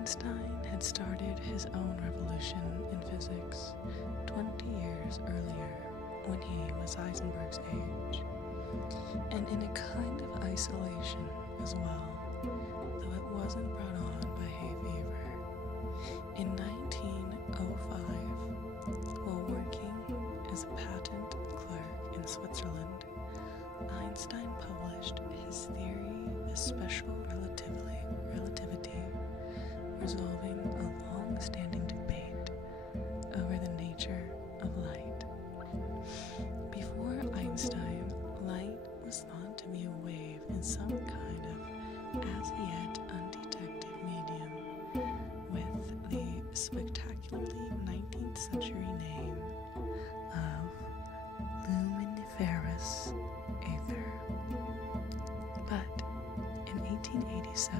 Einstein had started his own revolution in physics 20 years earlier when he was Heisenberg's age, and in a kind of isolation as well, though it wasn't brought on by hay fever. In 1905, while working as a patent clerk in Switzerland, Einstein published his theory of special relativity, resolving a long-standing debate over the nature of light. Before Einstein, light was thought to be a wave in some kind of as-yet undetected medium, with the spectacularly 19th century name of luminiferous ether. But in 1887,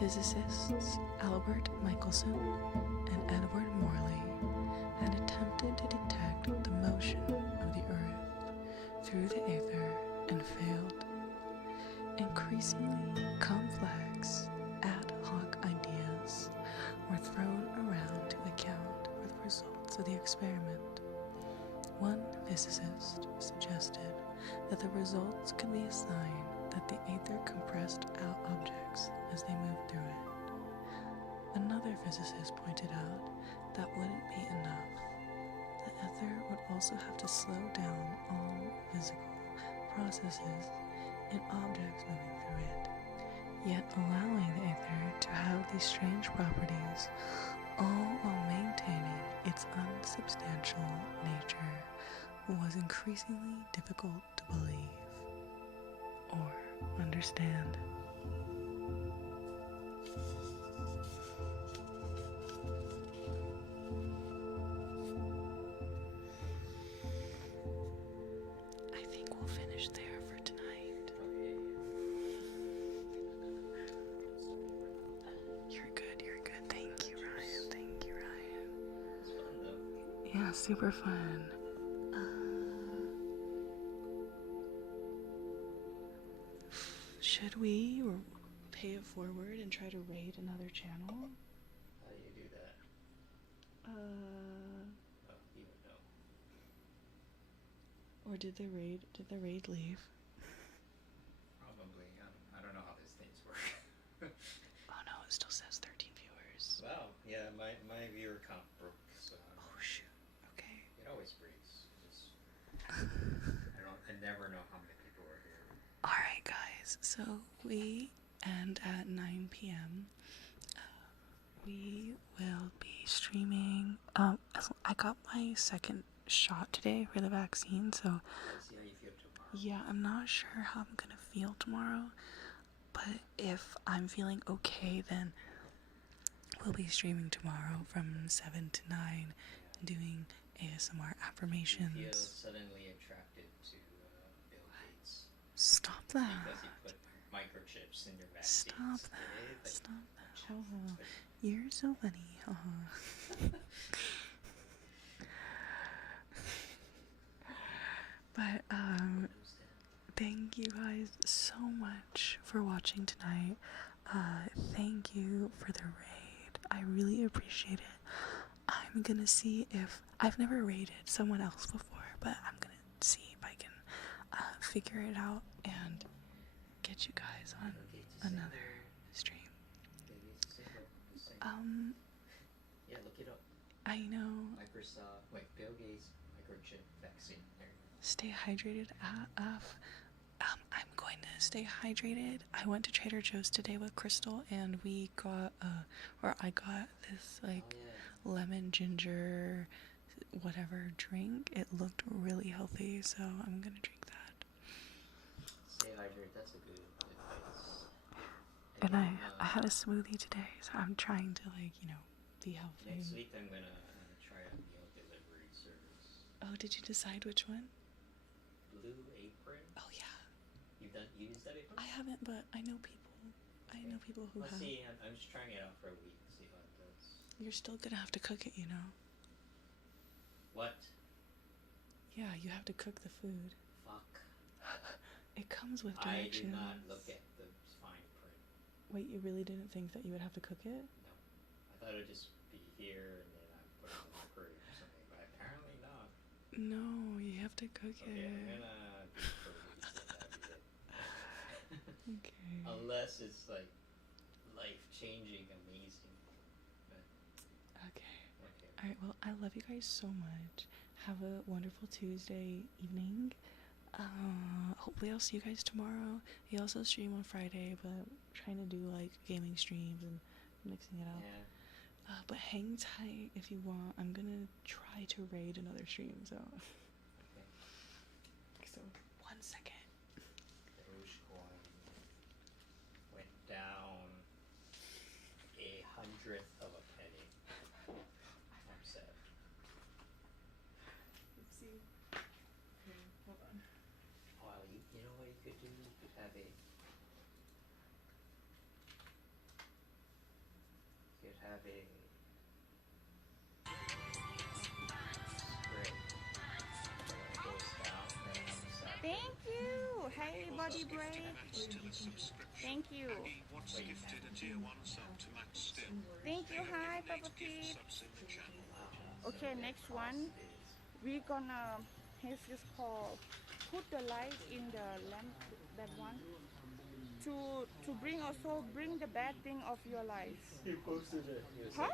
physicists Albert Michelson and Edward Morley had attempted to detect the motion of the Earth through the ether and failed. Increasingly complex ad hoc ideas were thrown around to account for the results of the experiment. One physicist suggested that the results could be a sign that the ether compressed out objects as they moved through it. Another physicist pointed out that wouldn't be enough. The ether would also have to slow down all physical processes in objects moving through it, yet allowing the ether to have these strange properties, all while maintaining its unsubstantial nature, was increasingly difficult to believe or understand. I think we'll finish there for tonight. You're good. Thank you, Ryan. It's fun though. Yeah, super fun. Should we pay it forward and try to raid another channel? How do you do that? Oh, you would know. Or did the raid leave? Probably. I don't know how these things work. Oh no, it still says 13 viewers. Wow. Yeah, my viewer count broke, so Oh shoot. Okay. it always breaks. I never know how many people are here. Alright guys, so we end at 9 p.m. We will be streaming. I got my second shot today for the vaccine, so Let's see how you feel tomorrow. yeah, I'm not sure how I'm gonna feel tomorrow, but if I'm feeling okay, then we'll be streaming tomorrow from 7 to 9 and doing ASMR You feel affirmations. suddenly attracted to Bill Gates Stop that. because he put microchips in your vaccines. Stop Did that. they? Stop that. Oh, you're so funny. But thank you guys so much for watching tonight. Thank you for the raid. I really appreciate it. I'm gonna see if I've never raided someone else before, but I'm gonna see if I can figure it out and get you guys on another stream. Yeah, look it up. I know. Bill Gates microchip vaccine. There you go. Stay hydrated, AF. I'm going to stay hydrated. I went to Trader Joe's today with Crystal, and we got, I got this, like, lemon ginger whatever drink. It looked really healthy, so I'm gonna drink that. Stay hydrated. That's a good advice. And I had a smoothie today, so I'm trying to, like, be healthy. Next week I'm gonna try a meal delivery service. Oh, did you decide which one? Blue Apron. Oh yeah. You used that before? I haven't, but I know people. I know people who Let's have. see. I'm just trying it out for a week. See how it does. You're still gonna have to cook it, What? Yeah, you have to cook the food. Fuck. It comes with I directions. did not look at the fine print. Wait, you really didn't think that you would have to cook it? No. thought it'd just be here and then I put it in the microwave or something, but apparently not. No, you have to cook Okay, I'm it. gonna deep freeze it, that'd be it. Okay. Unless it's like life-changing, amazing. But, Okay. okay. Alright, well, I love you guys so much. Have a wonderful Tuesday evening. Hopefully I'll see you guys tomorrow. We also stream on Friday, but trying to do like gaming streams and mixing it up. Yeah. But hang tight if you want. I'm gonna try to raid another stream, so. Okay. So, 1 second. Dogecoin went down 1/100th of a penny. I'm sad. Oopsie. Okay, hold on. Well, you know what you could do? You could have a spread. So when it goes down, then have a sack. Thank you. Hey, Body Break. Thank you. Thank you. Hi, Papa Pete. Okay, next one. We're gonna, here's this called, put the light in the lamp, that one. To bring also, bring the bad thing of your life. You posted it. Huh?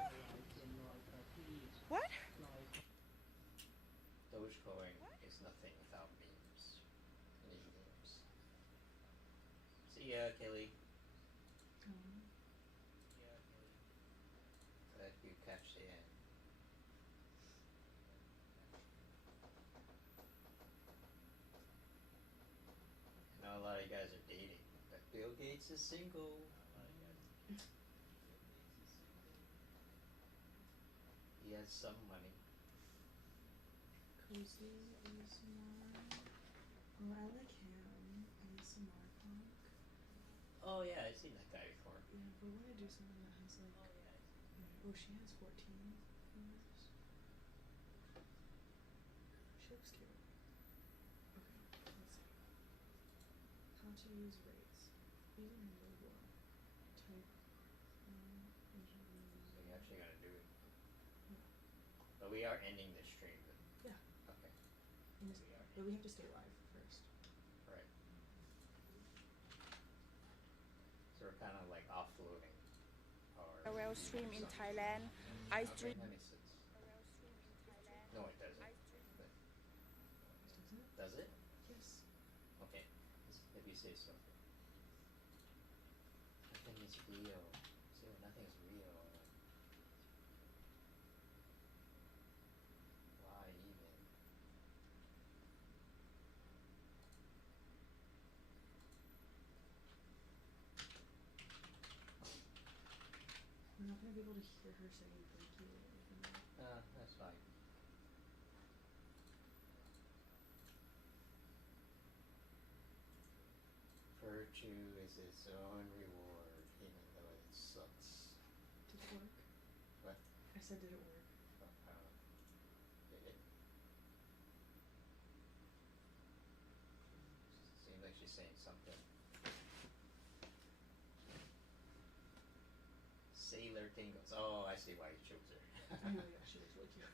What? Dogecoin is nothing without memes. Any memes. See ya, Kelly. Yeah, Kelly. Glad you catch the end. I know a lot of you guys are dating, but Bill Gates is single. He has some money. Cozy ASMR. Oh, I like him. ASMR punk. Oh yeah, I've seen that guy before. Yeah, but when I do something that has like. Oh, she has 14 viewers. She looks cute. Okay, let's see. How to use rates. Using mobile. Type. So you're actually gonna do it. Yeah. But we are ending the stream. Yeah. Okay. But we have to stay live first. Right. So we're kind of like offloading our. I will stream in Thailand. I Okay, stream. that makes sense. No, it doesn't. But does it? Yes. Okay. If you say so. Nothing is real. See, when nothing is real. Why even? We're not gonna be able to hear her say thank you or anything. That's fine. Virtue is its own reward, even though it sucks. Did it work? What? I said, did it work? Did it? Seems like she's saying something. Sailor Tingles. Oh, I see why you chose her. Oh yeah, she looks really cute.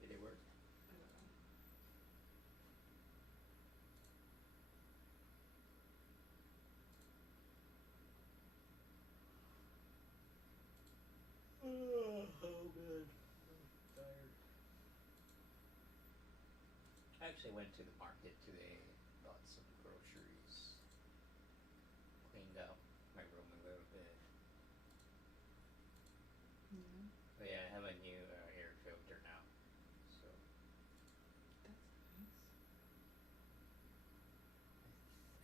Did it work? I don't know. Oh, man. I'm tired. I actually went to the market today, bought some groceries, cleaned out my room a little bit. Yeah. But yeah, I have a new air filter now, so That's nice.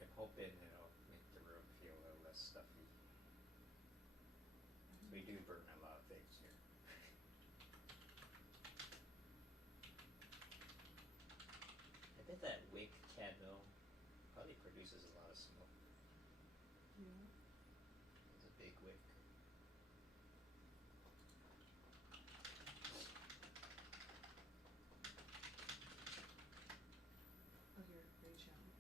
I'm hoping it'll make the room feel a little less stuffy. We do burn a lot of things here. I bet that wick candle probably produces a lot of smoke. Yeah. It's a big wick. Oh, here, raid channel.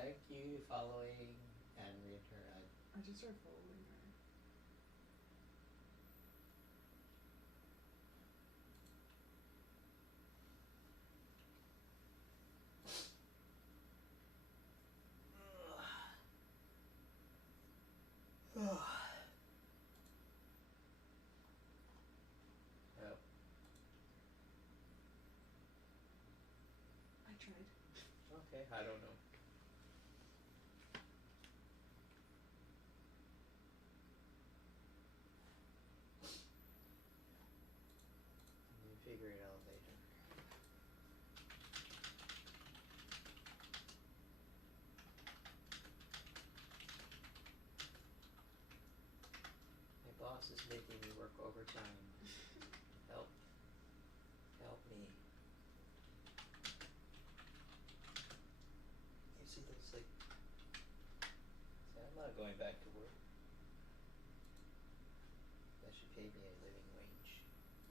Thank you following and return. I just started following her. Yep. I tried. Okay, I don't know. You figure it out later. My boss is making me work overtime. Help. Help me. You see those like I'm not going back to work. That should pay me a